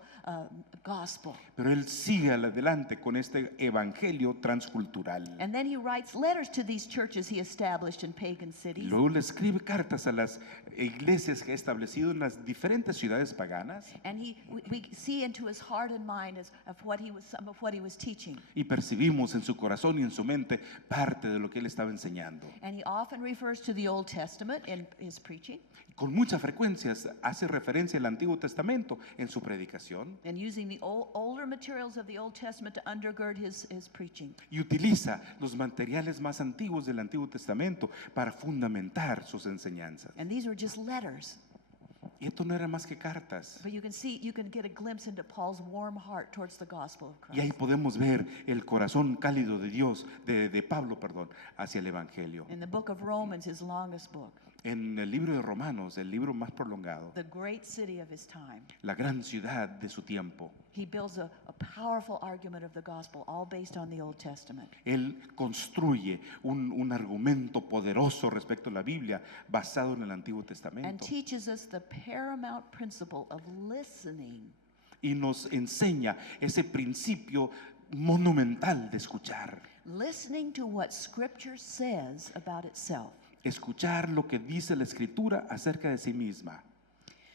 gospel. Pero él sigue adelante con este evangelio transcultural. And then he writes letters to these churches he established in pagan Y cities. luego le escribe cartas a las iglesias que ha establecido en las diferentes ciudades paganas. And we see into his heart and mind of some of what he was teaching. Y percibimos en su corazón y en su mente parte de lo que él estaba enseñando. And he often refers to the Old Testament in his preaching. Con mucha frecuencia hace referencia al Antiguo Testamento Testamento en su predicación and using the older materials of the Old Testament to undergird his preaching. y utiliza los materiales más antiguos del Antiguo Testamento para fundamentar sus enseñanzas. And these were just letters. Y esto no era más que cartas. But you can get a glimpse into Paul's warm heart towards the gospel of Y ahí Christ. podemos ver el corazón cálido de Dios, de Pablo, hacia el Evangelio. In the book of Romans, his longest book, En el libro de Romanos, el libro más prolongado, the great city of his time, la gran ciudad de su tiempo, he builds a powerful argument of the gospel, all based on the Old Testament. él construye un argumento poderoso respecto a la Biblia basado en el Antiguo And Testamento teaches us the paramount principle of listening. y nos enseña ese principio monumental de escuchar. Listening to what Scripture says about itself. Escuchar lo que dice la Escritura acerca de sí misma.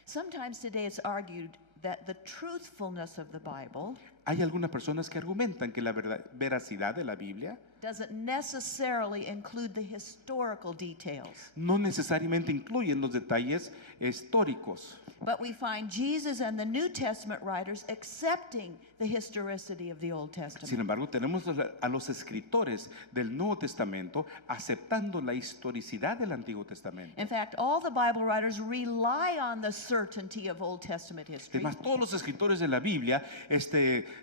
Sometimes today it's argued that the truthfulness of the Bible Hay algunas personas que argumentan que la veracidad de la Biblia doesn't necessarily include the historical details. no necesariamente incluyen los detalles históricos. But we find Jesus and the New Testament writers accepting the historicity of the Old Sin Testament. embargo, tenemos a los escritores del Nuevo Testamento aceptando la historicidad del Antiguo Testamento. In fact, all the Bible writers rely on the certainty of Old Testament history. Además, todos los escritores de la Biblia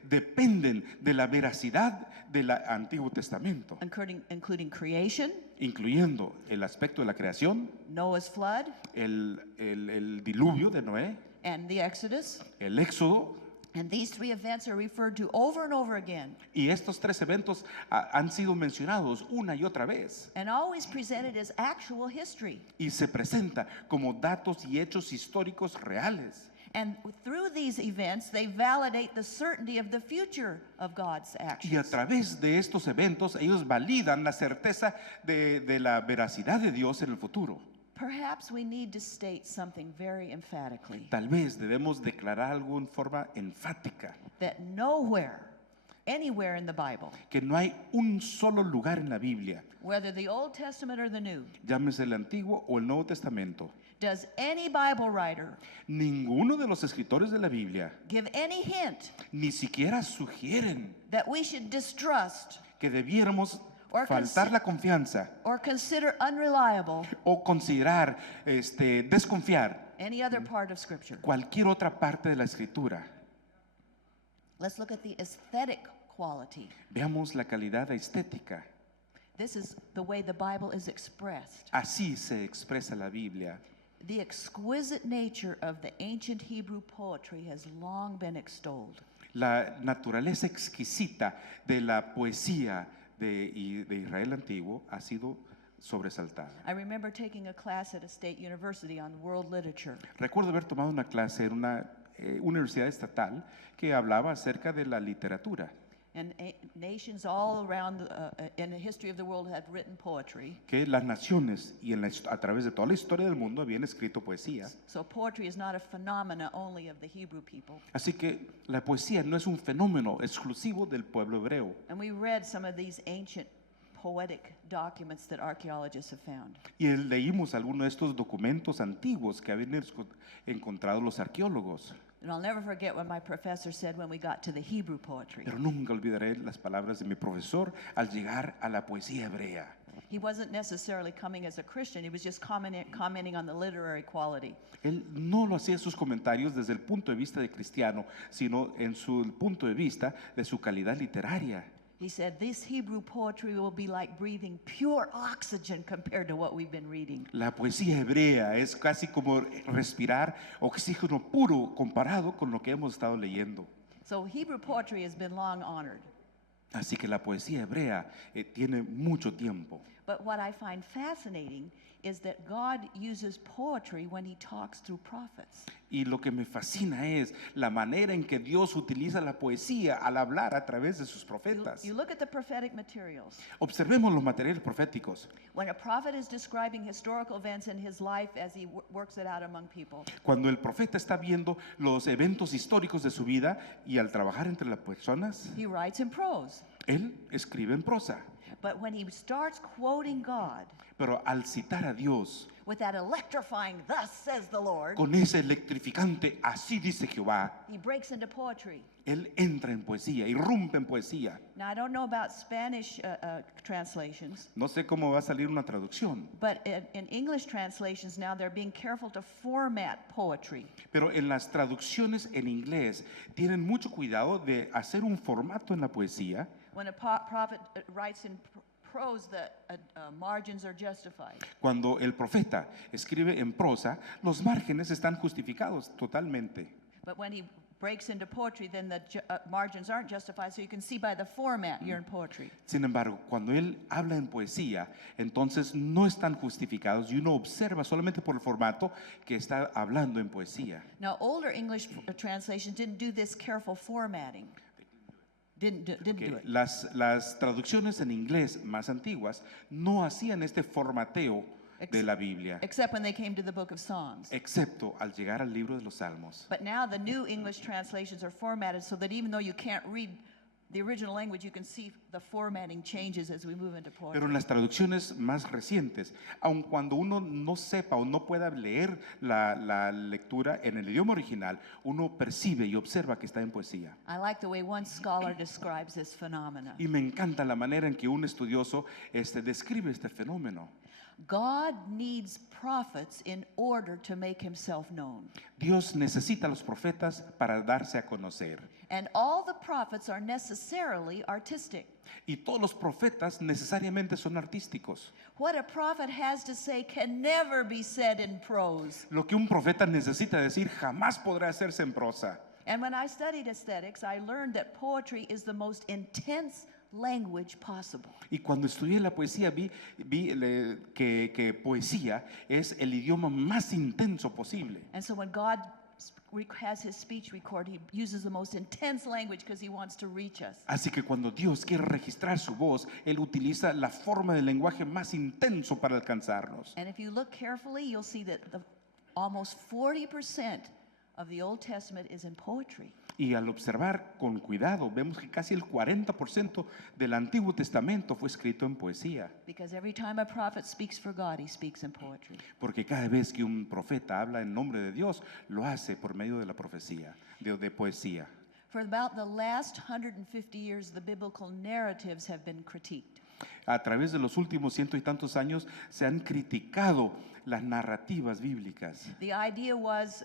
dependen de la veracidad del Antiguo Testamento, Including creation, incluyendo el aspecto de la creación, Noah's flood, el diluvio de Noé, and the Exodus. el Éxodo. And these three events are referred to over and over again, Y estos tres eventos han sido mencionados una y otra vez and always presented as actual history. y se presenta como datos y hechos históricos reales. And through these events, they validate the certainty of the future of God's Y a actions. través de estos eventos ellos validan la certeza de la veracidad de Dios en el futuro. Perhaps we need to state something very emphatically, Tal vez debemos declarar algo en forma enfática, that nowhere, anywhere in the Bible, que no hay un solo lugar en la Biblia, whether the Old Testament or the New, llámese el Antiguo o el Nuevo Testamento, does any Bible writer ninguno de los escritores de la Biblia give any hint ni siquiera sugieren that we should distrust que debiéramos Or faltar la confianza or consider unreliable o considerar, desconfiar any other part of Scripture. cualquier otra parte de la Escritura. Let's look at the aesthetic quality. Veamos la calidad estética. This is the way the Bible is expressed. Así se expresa la Biblia. The exquisite nature of the ancient Hebrew poetry has long been extolled. La naturaleza exquisita de la poesía de Israel antiguo ha sido sobresaltada. I remember taking a class at a state university on world literature. Recuerdo haber tomado una clase en una universidad estatal que hablaba acerca de la literatura, And nations all around in the history of the world had written poetry. que las naciones y a través de toda la historia del mundo habían escrito poesía. So poetry is not a phenomena only of the Hebrew people. Así que la poesía no es un fenómeno exclusivo del pueblo hebreo. And we read some of these ancient poetic documents that archaeologists have found. Y leímos algunos de estos documentos antiguos que habían encontrado los arqueólogos. And I'll never forget what my professor said when we got to the Hebrew poetry. Pero nunca olvidaré las palabras de mi profesor al llegar a la poesía hebrea. He wasn't necessarily coming as a Christian, he was just commenting on the literary quality. Él no lo hacía sus comentarios desde el punto de vista de cristiano, sino en su punto de vista de su calidad literaria. He said, this Hebrew poetry will be like breathing pure oxygen compared to what we've been reading. La poesía hebrea es casi como respirar oxígeno puro comparado con lo que hemos estado leyendo. So Hebrew poetry has been long honored. Así que la poesía hebrea tiene mucho tiempo. But what I find fascinating is that God uses poetry when he talks through prophets. Y lo que me fascina es la manera en que Dios utiliza la poesía al hablar a través de sus profetas. You look at the prophetic materials. Observemos los materiales proféticos. When a prophet is describing historical events in his life as he works it out among people, Cuando el profeta está viendo los eventos históricos de su vida y al trabajar entre las personas, he writes in prose. él escribe en prosa. But when he starts quoting God Pero al citar a Dios, with that electrifying, thus says the Lord, con ese electrificante, así dice Jehová, he breaks into poetry. él entra en poesía, irrumpe en poesía. Now, I don't know about Spanish translations, No sé cómo va a salir una traducción, but in English translations now they're being careful to format poetry. pero en las traducciones en inglés tienen mucho cuidado de hacer un formato en la poesía. When a prophet writes in prose, the margins are justified. Cuando el profeta escribe en prosa, los márgenes están justificados totalmente. But when he breaks into poetry, then the margins aren't justified, so you can see by the format you're in poetry. Sin embargo, cuando él habla en poesía, entonces no están justificados y uno observa solamente por el formato que está hablando en poesía. Now, older English translations didn't do this careful formatting. Didn't do it. Las traducciones en inglés más antiguas no hacían este formateo de la Biblia, Except when they came to the book of Psalms. excepto al llegar al libro de los Salmos. But now the new English translations are formatted so that even though you can't read the original language, you can see the formatting changes as we move into poetry. Pero en las traducciones más recientes, aun cuando uno no sepa o no pueda leer la lectura en el idioma original, uno percibe y observa que está en poesía. I like the way one scholar describes this phenomena. Y me encanta la manera en que un estudioso describe este fenómeno. God needs prophets in order to make himself known. Dios necesita a los profetas para darse a conocer. And all the prophets are necessarily artistic. Y todos los profetas necesariamente son artísticos. What a prophet has to say can never be said in prose. Lo que un profeta necesita decir jamás podrá hacerse en prosa. And when I studied aesthetics, I learned that poetry is the most intense language possible. Y cuando estudié la poesía vi que poesía es el idioma más intenso posible. And so when God has his speech recorded, he uses the most intense language because he wants to reach us. Así que cuando Dios quiere registrar su voz, Él utiliza la forma del lenguaje más intenso para alcanzarnos. And if you look carefully, you'll see that almost 40% of the Old Testament is in poetry. Y al observar con cuidado, vemos que casi el 40% del Antiguo Testamento fue escrito en poesía. Because every time a prophet speaks for God, he speaks in poetry. Porque cada vez que un profeta habla en nombre de Dios, lo hace por medio de la profecía, de poesía. For about the last 150 years, the biblical narratives have been critiqued. A través de los últimos ciento y tantos años se han criticado las narrativas bíblicas. The idea was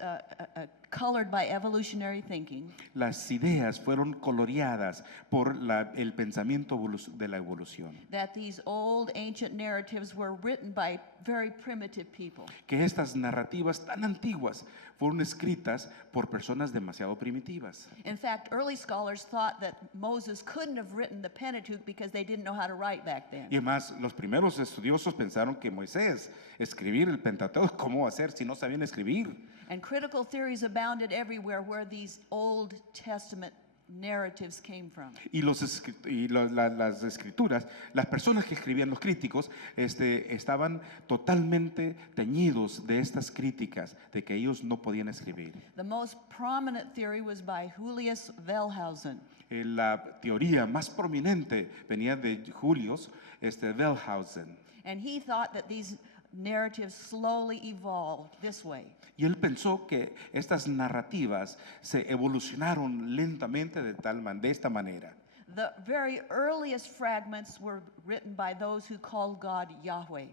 colored by evolutionary thinking. Las ideas fueron coloreadas por el pensamiento de la evolución. That these old ancient narratives were written by very primitive people. Que estas narrativas tan antiguas fueron escritas por personas demasiado primitivas. In fact, early scholars thought that Moses couldn't have written the Pentateuch because they didn't know how to write back then. Y además, los primeros estudiosos pensaron que Moisés escribir el Pentateuco, ¿cómo hacer si no sabían escribir? And critical theories abounded everywhere where these Old Testament narratives came from. Y las escrituras, las personas que escribían, los críticos, estaban totalmente teñidos de estas críticas, de que ellos no podían escribir. The most prominent theory was by Julius Wellhausen. La teoría más prominente venía de Julius Wellhausen. And he thought that these narratives slowly evolved this way. Y él pensó que estas narrativas se evolucionaron lentamente de esta manera. The very earliest fragments were written by those who called God Yahweh.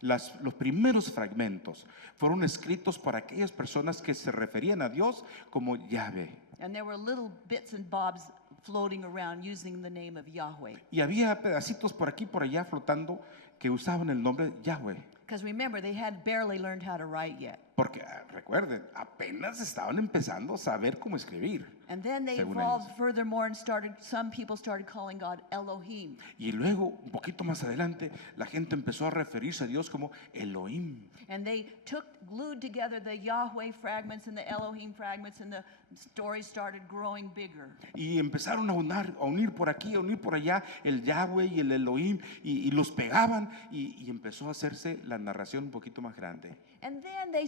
Los primeros fragmentos fueron escritos por aquellas personas que se referían a Dios como Yahvé. And there were little bits and bobs floating around using the name of Yahweh. Y había pedacitos por aquí y por allá flotando que usaban el nombre Yahweh. Because remember, they had barely learned how to write yet. Porque recuerden, apenas estaban empezando a saber cómo escribir. And then they Según evolved ellos. furthermore and some people started calling God Elohim. Y luego, un poquito más adelante, la gente empezó a referirse a Dios como Elohim. And they glued together the Yahweh fragments and the Elohim fragments, and the stories started growing bigger. Y empezaron a unir por aquí, a unir por allá el Yahweh y el Elohim y los pegaban y empezó a hacerse la narración un poquito más grande. And then they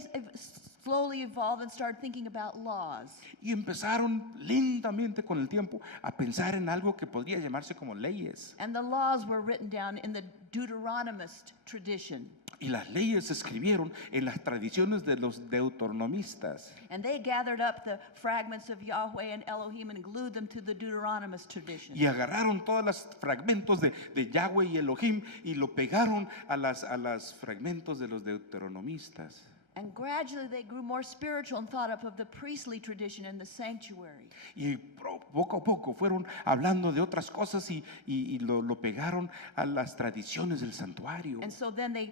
slowly evolved and started thinking about laws. Y empezaron lentamente con el tiempo a pensar en algo que podría llamarse como leyes. And the laws were written down in the Deuteronomist tradition. Y las leyes se escribieron en las tradiciones de los deuteronomistas. And they gathered up the fragments of Yahweh and Elohim and glued them to the Deuteronomist tradition. Y agarraron todos los fragmentos de Yahweh y Elohim y lo pegaron a las fragmentos de los deuteronomistas. And gradually they grew more spiritual and thought up of the priestly tradition in the sanctuary. Y poco a poco fueron hablando de otras cosas y lo pegaron a las tradiciones del santuario. And so then they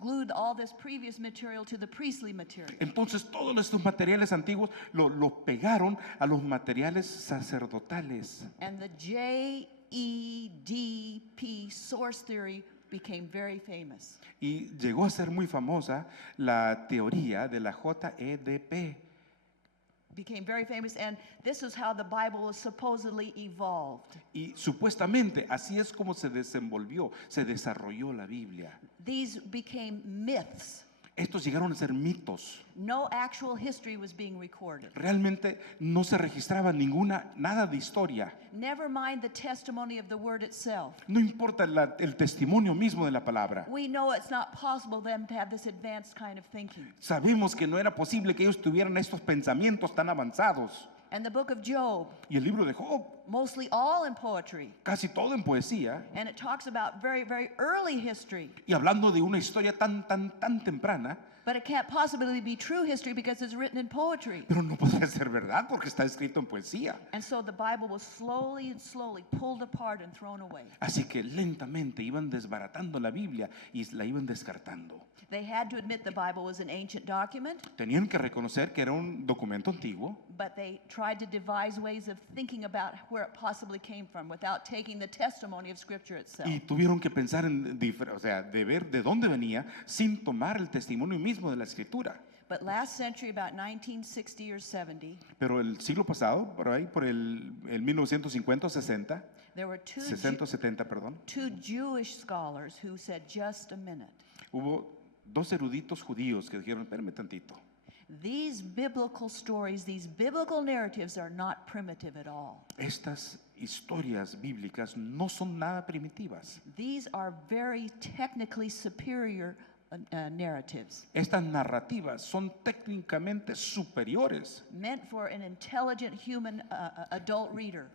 glued all this previous material to the priestly material. Entonces todos estos materiales antiguos lo pegaron a los materiales sacerdotales. And the JEDP source theory became very famous. Y llegó a ser muy famosa la teoría de la JEDP. Became very famous, and this is how the Bible was supposedly evolved. Y supuestamente así es como se desenvolvió, se desarrolló la Biblia. These became myths. Estos llegaron a ser mitos. No actual history was being recorded. Realmente no se registraba nada de historia. Never mind the testimony of the word itself. No importa el testimonio mismo de la palabra. We know it's not possible them to have this advanced kind of thinking. Sabemos que no era posible que ellos tuvieran estos pensamientos tan avanzados. And the book of Job, Y el libro de Job, mostly all in poetry, casi todo en poesía, and it talks about very, very early history. y hablando de una historia tan temprana, But it can't possibly be true history because it's written in poetry. pero no podría ser verdad porque está escrito en poesía. And so the Bible was slowly and slowly pulled apart and thrown away. Así que lentamente iban desbaratando la Biblia y la iban descartando. They had to admit the Bible was an ancient document, Tenían que reconocer que era un documento antiguo, but they tried to devise ways of thinking about where it possibly came from without taking the testimony of Scripture itself. y tuvieron que pensar de ver de dónde venía sin tomar el testimonio mismo de la escritura. But last century, about 1960 or 70, Pero el siglo pasado, por ahí, por el 1950 o 60, there were 60 o 70, perdón, two Jewish scholars who said, just a minute. hubo dos eruditos judíos que dijeron, espérame tantito. These biblical stories, these biblical narratives are not primitive at all. Estas historias bíblicas no son nada primitivas. These are very technically superior narratives, Estas narrativas son técnicamente superiores, meant for an intelligent human adult reader.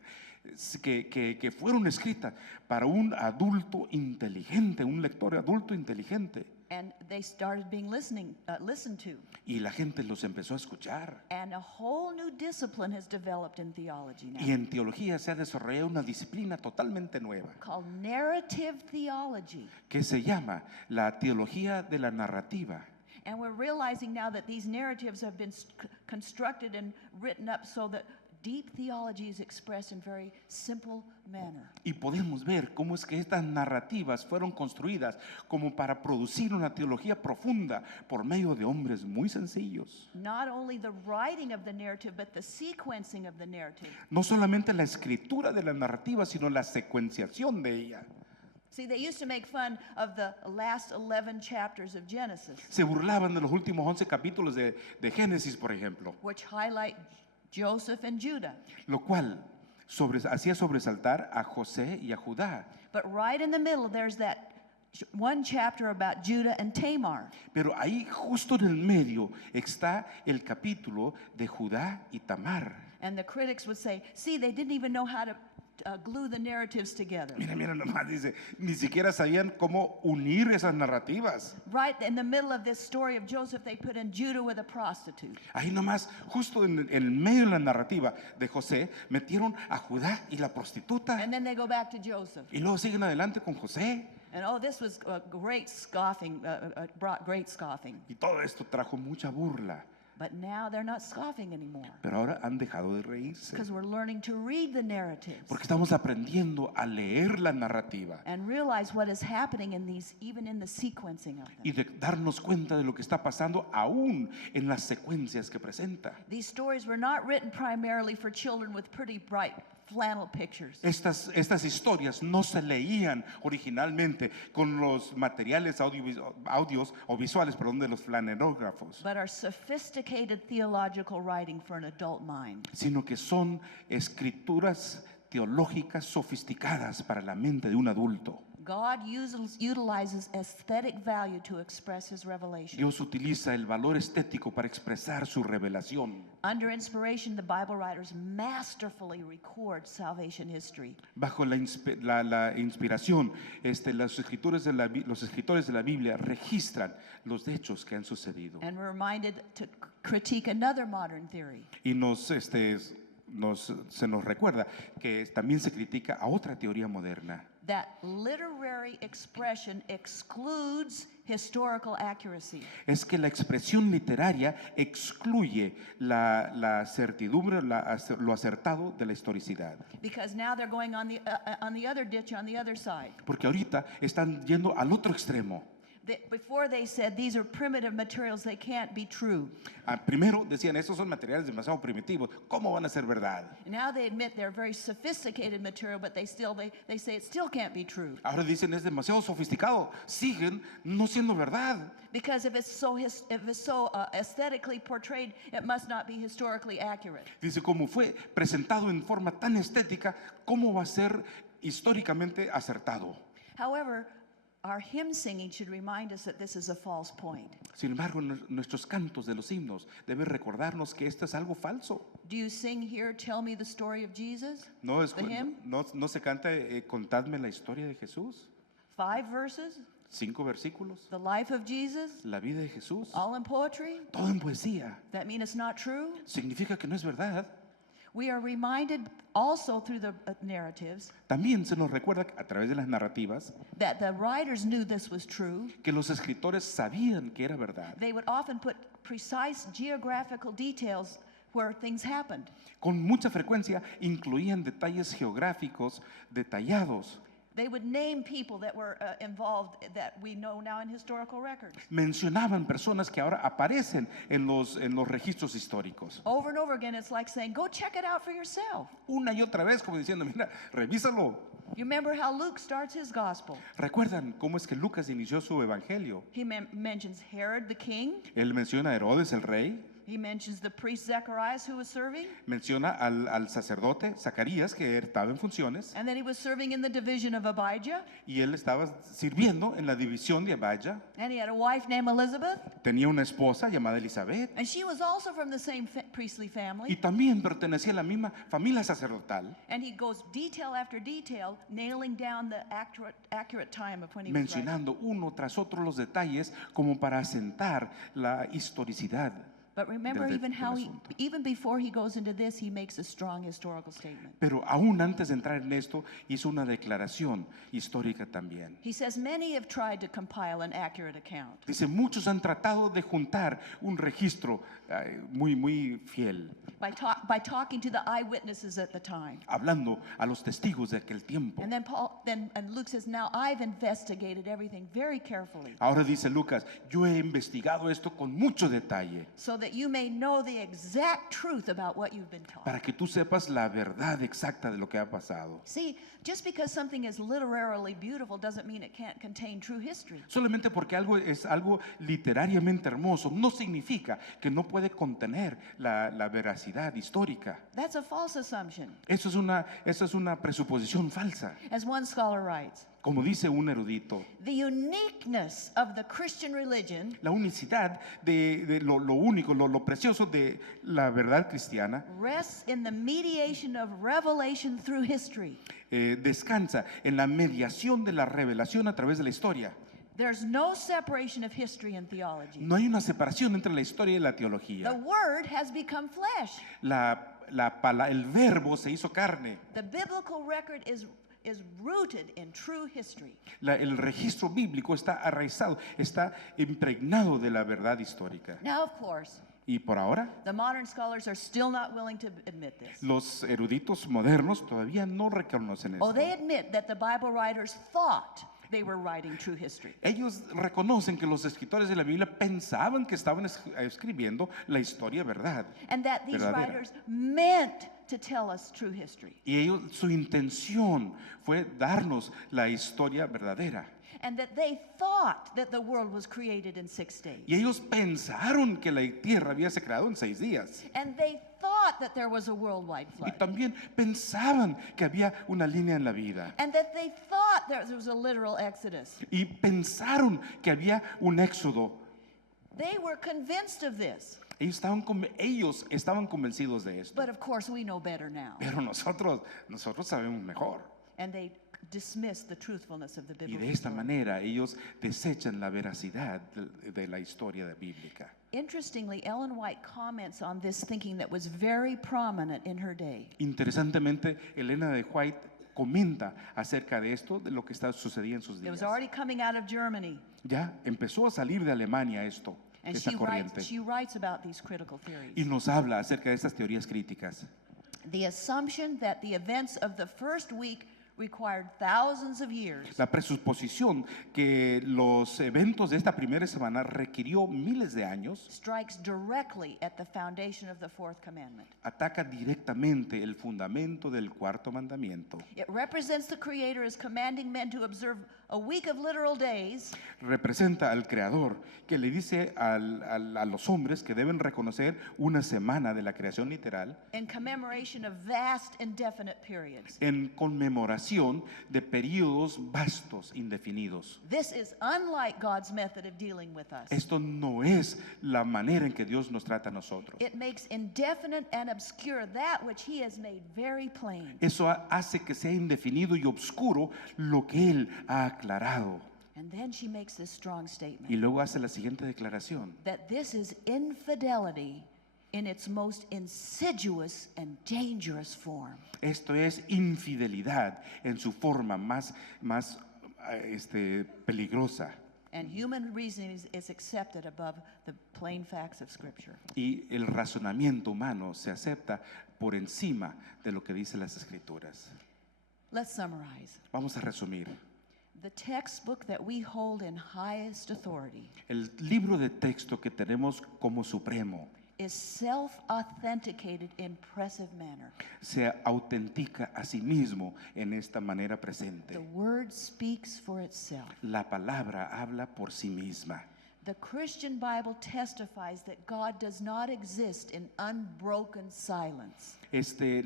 que fueron escritas para un adulto inteligente, un lector adulto inteligente. And they started being listened to. Y la gente los empezó a escuchar. And a whole new discipline has developed in theology now, Y en teología se ha desarrollado una disciplina totalmente nueva called narrative theology. que se llama la teología de la narrativa. And we're realizing now that these narratives have been constructed and written up so that deep theology is expressed in very simple manner. Y podemos ver cómo es que estas narrativas fueron construidas como para producir una teología profunda por medio de hombres muy sencillos. Not only the writing of the narrative, but the sequencing of the narrative. No solamente la escritura de la narrativa, sino la secuenciación de ella. See, they used to make fun of the last 11 chapters of Genesis, Se burlaban de los últimos 11 capítulos de Génesis, por ejemplo, which highlight Joseph and Judah. lo cual hacía sobresaltar a José y a Judá. But right in the middle, there's that one chapter about Judah and Tamar. Pero ahí justo en el medio está el capítulo de Judá y Tamar. And the critics would say, see, they didn't even know how to glue the narratives together. Mira nomás, dice, ni siquiera sabían cómo unir esas narrativas. Right in the middle of this story of Joseph, they put in Judah with a prostitute. Ahí nomás, justo en el medio de la narrativa de José, metieron a Judá y la prostituta. And then they go back to Joseph. Y luego siguen adelante con José. And oh, this was great scoffing, brought great scoffing. Y todo esto trajo mucha burla. But now they're not scoffing anymore Pero ahora han dejado de reírse. because we're learning to read the narratives Porque estamos aprendiendo a leer la narrativa and realize what is happening in these, even in the sequencing of y them. de darnos cuenta de lo que está pasando aún en las secuencias que presenta. These stories were not written primarily for children with pretty bright flannel pictures. Estas historias no se leían originalmente con los materiales audios o visuales, perdón, de los flanelógrafos, But are sophisticated theological writing for an adult mind. sino que son escrituras teológicas sofisticadas para la mente de un adulto. God utilizes aesthetic value to express his revelation. Dios utiliza el valor estético para expresar su revelación. Under inspiration, the Bible writers masterfully record salvation history. Bajo la inspiración, los escritores de la Biblia registran los hechos que han sucedido. And we're reminded to critique another modern theory, Y se nos recuerda que también se critica a otra teoría moderna, that literary expression excludes historical accuracy. es que la expresión literaria excluye la certidumbre, lo acertado de la historicidad. Because now they're going on the other ditch, on the other side. Porque ahorita están yendo al otro extremo. Before they said these are primitive materials, they can't be true. Primero decían, estos son materiales demasiado primitivos, ¿cómo van a ser verdad? And now they admit they're very sophisticated material, but they say it still can't be true. Ahora dicen, es demasiado sofisticado, siguen no siendo verdad. Because if it's so aesthetically portrayed, it must not be historically accurate. Dice, como fue presentado en forma tan estética, ¿cómo va a ser históricamente acertado? However, our hymn singing should remind us that this is a false point. Sin embargo, nuestros cantos de los himnos deben recordarnos que esto es algo falso. Do you sing here, Tell Me the Story of Jesus? No, The hymn? no se canta Contadme la historia de Jesús. 5 verses? 5 versículos. The life of Jesus? La vida de Jesús. All in poetry? Todo en poesía. That mean it's not true? Significa que no es verdad. We are reminded also through the narratives También se nos recuerda a través de las narrativas that the writers knew this was true. que los escritores sabían que era verdad. They would often put precise geographical details where things happened. Con mucha frecuencia incluían detalles geográficos detallados. They would name people that were involved that we know now in historical records. Mencionaban personas que ahora aparecen en los registros históricos. Over and over again, it's like saying, go check it out for yourself. Una y otra vez como diciendo, mira, revísalo. You remember how Luke starts his gospel? ¿Recuerdan cómo es que Lucas inició su evangelio? He mentions Herod the king. Él menciona a Herodes el rey, He mentions the priest Zacharias who was serving. menciona al sacerdote Zacarías que estaba en funciones And then he was serving in the division of Abijah. y él estaba sirviendo en la división de Abijah. And he had a wife named Elizabeth. Tenía una esposa llamada Elizabeth And she was also from the same priestly y family. también pertenecía a la misma familia sacerdotal, And he goes detail after detail, nailing down the accurate time of when he was writing. mencionando uno tras otro los detalles como para asentar la historicidad. But remember, del even how asunto. even before he goes into this, he makes a strong historical statement. Pero aún antes de entrar en esto, hizo una declaración histórica también. He says, many have tried to compile an accurate account. Dice, muchos han tratado de juntar un registro muy fiel, By talking to the eyewitnesses at the time. hablando a los testigos de aquel tiempo. And then Luke says, now I've investigated everything very carefully Ahora dice Lucas, yo he investigado esto con mucho detalle so that you may know the exact truth about what you've been taught. para que tú sepas la verdad exacta de lo que ha pasado. See, just because something is literarily beautiful doesn't mean it can't contain true history. Solamente porque algo es algo literariamente hermoso no significa que no puede contener la veracidad histórica. That's a false assumption. Eso es una presuposición falsa. As one scholar writes, Como dice un erudito, the uniqueness of the Christian religion la unicidad de lo único, lo precioso de la verdad cristiana rests in the mediation of revelation through history. descansa en la mediación de la revelación a través de la historia. There's no separation of history and theology. No hay una separación entre la historia y la The teología. Word has become flesh. El verbo se hizo carne. The biblical record is rooted in true history. El registro bíblico está arraizado, está impregnado de la verdad histórica. Now, of course, Y por ahora, the modern scholars are still not willing to admit this. los eruditos modernos todavía no reconocen Oh, they esto. admit that the Bible writers thought they were writing true history. Ellos reconocen que los escritores de la Biblia pensaban que estaban escribiendo la historia And that these verdadera. writers meant to tell us true history. Y ellos, su intención fue darnos la historia verdadera. And that they thought that the world was created in 6 days. Y ellos pensaron que la tierra había sido creada en 6 días. And they thought that there was a worldwide Y flood. también pensaban que había una línea en la vida. And that they thought there was a literal exodus. Y pensaron que había un éxodo. They were convinced of this. Ellos estaban convencidos de esto. But of course we know better now. Pero nosotros sabemos mejor. And they dismissed the truthfulness of the Y biblical de esta story. manera ellos desechan la veracidad de la historia bíblica. Interestingly, Ellen White comments on this thinking that was very prominent in her day. Interesantemente, Elena de White comenta acerca de esto, de lo que está sucediendo en sus It was días. already coming out of Germany. Ya empezó a salir de Alemania esto, And esta corriente. she writes about these critical theories. Y nos habla acerca de estas teorías críticas. The assumption that the events of the first week required thousands of years La presuposición que los eventos de esta primera semana requirió miles de años strikes directly at the foundation of the fourth commandment. ataca directamente el fundamento del cuarto mandamiento. It represents the Creator as commanding men to observe a week of literal days Representa al Creador que le dice a los hombres que deben reconocer una semana de la creación literal in commemoration of vast indefinite periods. en conmemoración de periodos vastos, indefinidos. This is unlike God's method of dealing with us. Esto no es la manera en que Dios nos trata a nosotros. It makes indefinite and obscure that which He has made very plain. Eso hace que sea indefinido y oscuro lo que Él ha aclarado. And then she makes this strong Y statement luego hace la siguiente declaración. that this is infidelity in its most insidious and dangerous form. Esto es infidelidad en su forma más peligrosa. And human reasoning is accepted above the plain facts of Scripture. Y el razonamiento humano se acepta por encima de lo que dicen las Escrituras. Let's summarize. Vamos a resumir. The textbook that we hold in highest authority El libro de texto que tenemos como supremo is self-authenticated impressive manner. se autentica a sí mismo en esta manera presente. The word speaks for itself. La palabra habla por sí misma. The Christian Bible testifies that God does not exist in unbroken silence.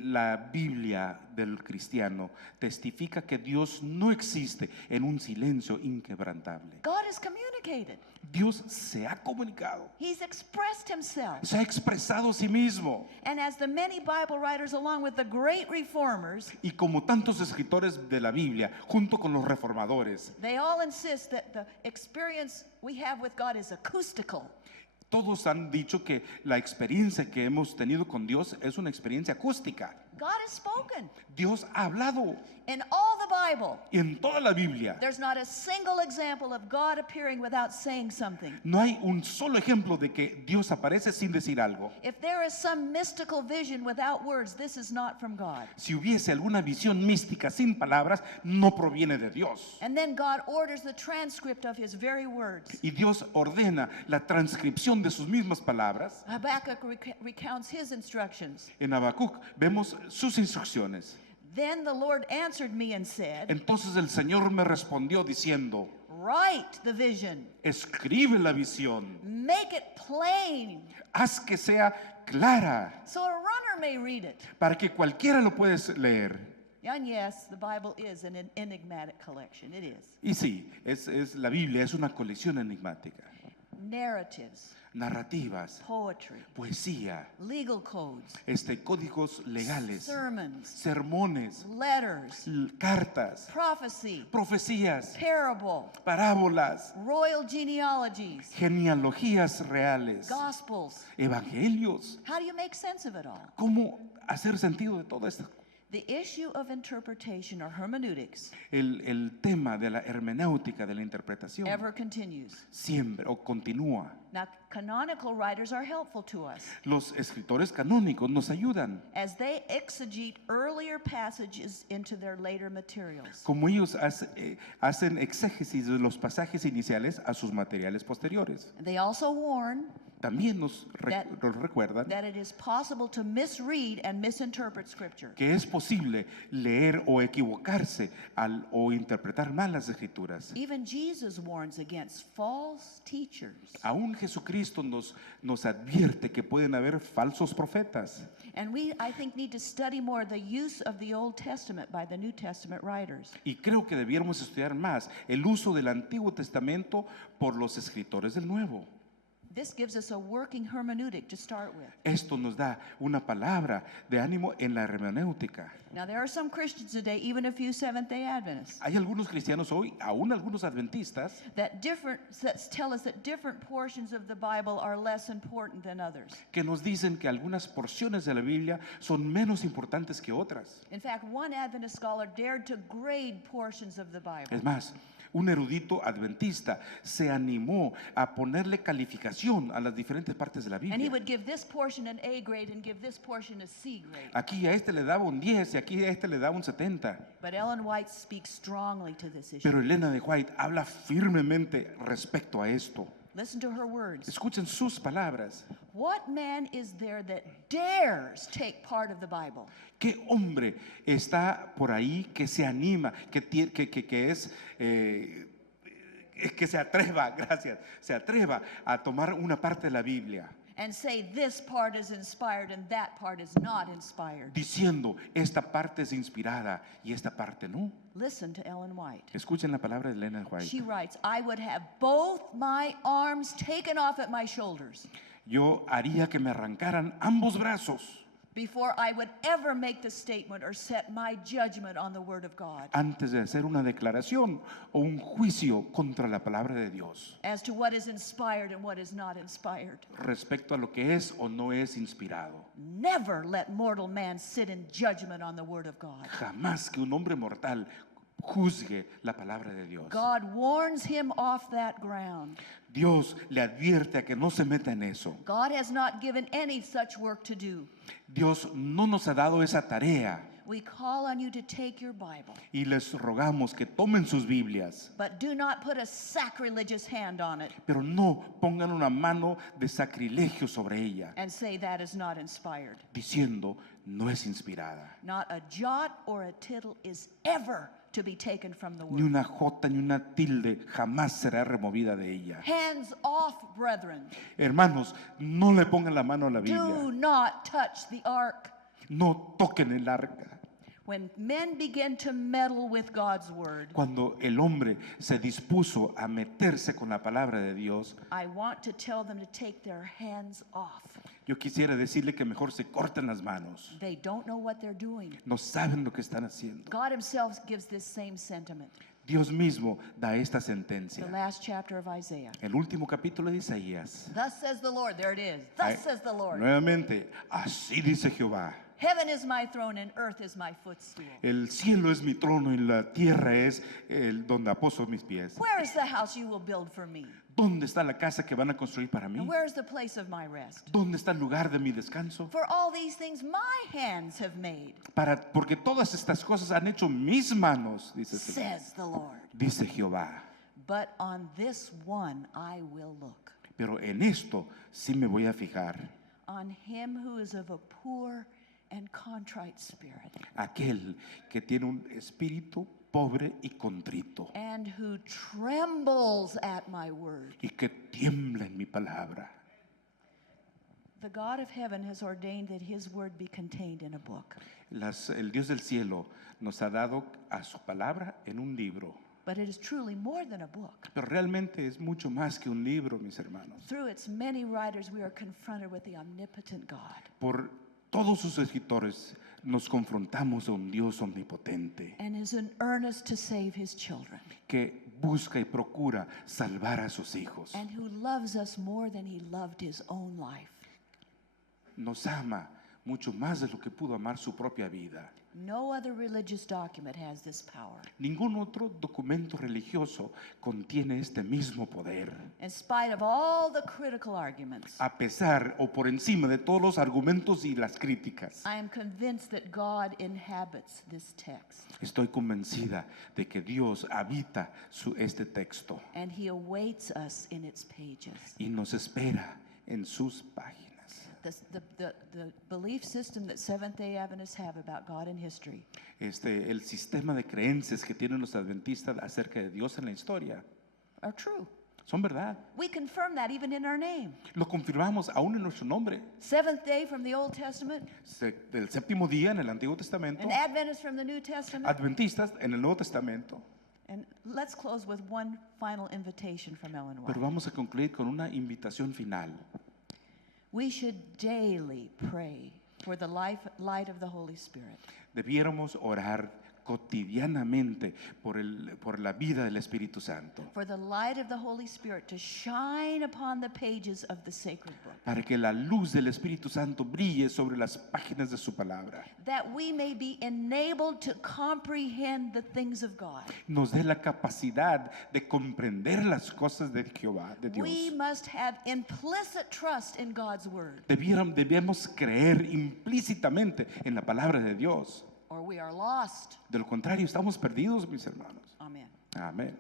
La Biblia del cristiano testifica que Dios no existe en un silencio inquebrantable. God is communicated. Dios se ha comunicado, He's expressed Himself. se ha expresado a sí mismo. And as the many Bible writers, along with the great reformers, Y como tantos escritores de la Biblia, junto con los reformadores, they all insist that the experience we have with God is acoustical. todos han dicho que la experiencia que hemos tenido con Dios es una experiencia acústica. God has spoken. Dios ha hablado. In all the Bible, Y en toda la Biblia there's not a single example of God appearing without saying something. no hay un solo ejemplo de que Dios aparece sin decir algo. If there is some mystical vision without words, this is not from God. Si hubiese alguna visión mística sin palabras, no proviene de Dios. And then God orders the transcript of His very words. Y Dios ordena la transcripción de sus mismas palabras. Habakkuk recounts his instructions. En Habacuc vemos sus instrucciones. Then the Lord answered me and said, Entonces el Señor me respondió diciendo, write the vision, escribe la visión, make it plain, haz que sea clara, so a runner may read it. para que cualquiera lo pueda leer. And yes, the Bible is an enigmatic collection. It is. Y sí, la Biblia es una colección enigmática. Narratives, Narrativas, poetry, poesía, legal codes, códigos legales, sermons, sermones, letters, cartas, prophecy, profecías, parable, parábolas, royal genealogies, genealogías reales, gospels. evangelios. How do you make sense of it all? ¿Cómo hacer sentido de todo esto? The issue of interpretation or hermeneutics El tema de la hermenéutica, de la interpretación, ever continues. siempre o continúa. Now, canonical writers are helpful to us Los escritores canónicos nos ayudan, as they exegete earlier passages into their later materials. como ellos hacen exégesis de los pasajes iniciales a sus materiales posteriores. They also warn También nos recuerdan that it is possible to misread and misinterpret Scripture. que es posible leer o equivocarse o interpretar mal las escrituras. Even Jesus warns against false teachers. Aún Jesucristo nos advierte que pueden haber falsos profetas. And we, I think, need to study more the use of the Old Testament by the New Testament writers. Y creo que debiéramos estudiar más el uso del Antiguo Testamento por los escritores del Nuevo. This gives us a working hermeneutic to start with. Esto nos da una palabra de ánimo en la hermenéutica. Now, there are some Christians today, even a few Seventh-day Adventists, Hay algunos cristianos hoy, aún algunos adventistas, that tell us that different portions of the Bible are less important than others. que nos dicen que algunas porciones de la Biblia son menos importantes que otras. In fact, one Adventist scholar dared to grade portions of the Bible. Es más, un erudito adventista se animó a ponerle calificación a las diferentes partes de la And he Biblia. would give this portion an A grade and give this portion a C grade. Aquí a este le daba un 10 y aquí a este le daba un 70. But Ellen White speaks strongly to this issue. Pero Elena de White habla firmemente respecto a esto. Listen to her words. Escuchen sus palabras. What man is there that dares take part of the Bible? ¿Qué hombre está por ahí que se anima, que se atreva, gracias, se atreva a tomar una parte de la Biblia, And say this part is inspired and that part is not inspired? diciendo esta parte es inspirada y esta parte no? Listen to Ellen White. Escuchen la palabra de Elena White. She writes, I would have both my arms taken off at my shoulders Yo haría que me arrancaran ambos brazos before I would ever make the statement or set my judgment on the Word of God antes de hacer una declaración o un juicio contra la palabra de Dios as to what is inspired and what is not inspired. respecto a lo que es o no es inspirado. Never let mortal man sit in judgment on the Word of God. Jamás que un hombre mortal juzgue la palabra de Dios. God warns him off that ground. Dios le advierte a que no se meta en eso. God has not given any such work to do. Dios no nos ha dado esa tarea We call on you to take your Bible, y les rogamos que tomen sus Biblias, but do not put a sacrilegious hand on it pero no pongan una mano de sacrilegio sobre ella, and say that is not inspired. diciendo no es inspirada. Not a jot or a tittle is ever to be taken from the Ni Word. una jota ni una tilde jamás será removida de ella. Hands off, brethren. Hermanos, no le pongan la mano a la Do Biblia. not touch the ark. No toquen el arca. When men begin to meddle with God's Word, Cuando el hombre se dispuso a meterse con la palabra de Dios, I want to tell them to take their hands off. yo quisiera decirle que mejor se corten las manos. They don't know what they're doing. No saben lo que están haciendo. God himself gives this same sentiment. Dios mismo da esta The sentencia. last chapter of Isaiah. El último capítulo de Isaías. Thus says the Lord. There it is. Ay, Thus says the Lord. Nuevamente, así dice Jehová. Heaven is my throne and earth is my footstool. El cielo es mi trono y la tierra es el donde aposo mis pies. Where is the house you will build for me? ¿Dónde está la casa que van a construir para mí? And where is the place of my rest? ¿Dónde está el lugar de mi descanso? For all these things my hands have made, Porque todas estas cosas han hecho mis manos, says the Lord. dice Jehová. But on this one I will look, Pero en esto sí me voy a fijar. on him who is of a poor and contrite spirit, Aquel que tiene un espíritu pobre y contrito and who trembles at my word. y que tiembla en mi palabra. The God of heaven has ordained that his word be contained in a book. El Dios del cielo nos ha dado a su palabra en un libro. But it is truly more than a book. Pero realmente es mucho más que un libro, mis hermanos. Through its many writers, we are confronted with the omnipotent God. Por todos sus escritores nos confrontamos a un Dios omnipotente And is in earnest to save his children. que busca y procura salvar a sus hijos. And who loves us more than he loved his own life. Nos ama mucho más de lo que pudo amar su propia vida. No other religious document has this power. Ningún otro documento religioso contiene este mismo poder. In spite of all the critical arguments, A pesar o por encima de todos los argumentos y las críticas, I am convinced that God inhabits this text, estoy convencida de que Dios habita este texto and He awaits us in its pages. y nos espera en sus páginas. The belief system that Seventh-day Adventists have about God and history El sistema de creencias que tienen los adventistas acerca de Dios en la historia are true. son verdad. We confirm that even in our name. Lo confirmamos aún en nuestro nombre. Seventh day from the Old Testament, Del séptimo día en el Antiguo Testamento, and Adventists from the New Testament. adventistas en el Nuevo Testamento. And let's close with one final invitation from Ellen White. Pero vamos a concluir con una invitación final. We should daily pray for the light of the Holy Spirit. Debiéramos orar cotidianamente por la vida del Espíritu Santo, For the light of the Holy Spirit to shine upon the pages of the sacred book. para que la luz del Espíritu Santo brille sobre las páginas de su palabra, That we may be enabled to comprehend the things of God. nos dé la capacidad de comprender las cosas de Jehová, de Dios. We must have implicit trust in God's word, Debemos creer implícitamente en la palabra de Dios. or we are lost. De lo contrario, estamos perdidos, mis hermanos. Amen. Amén.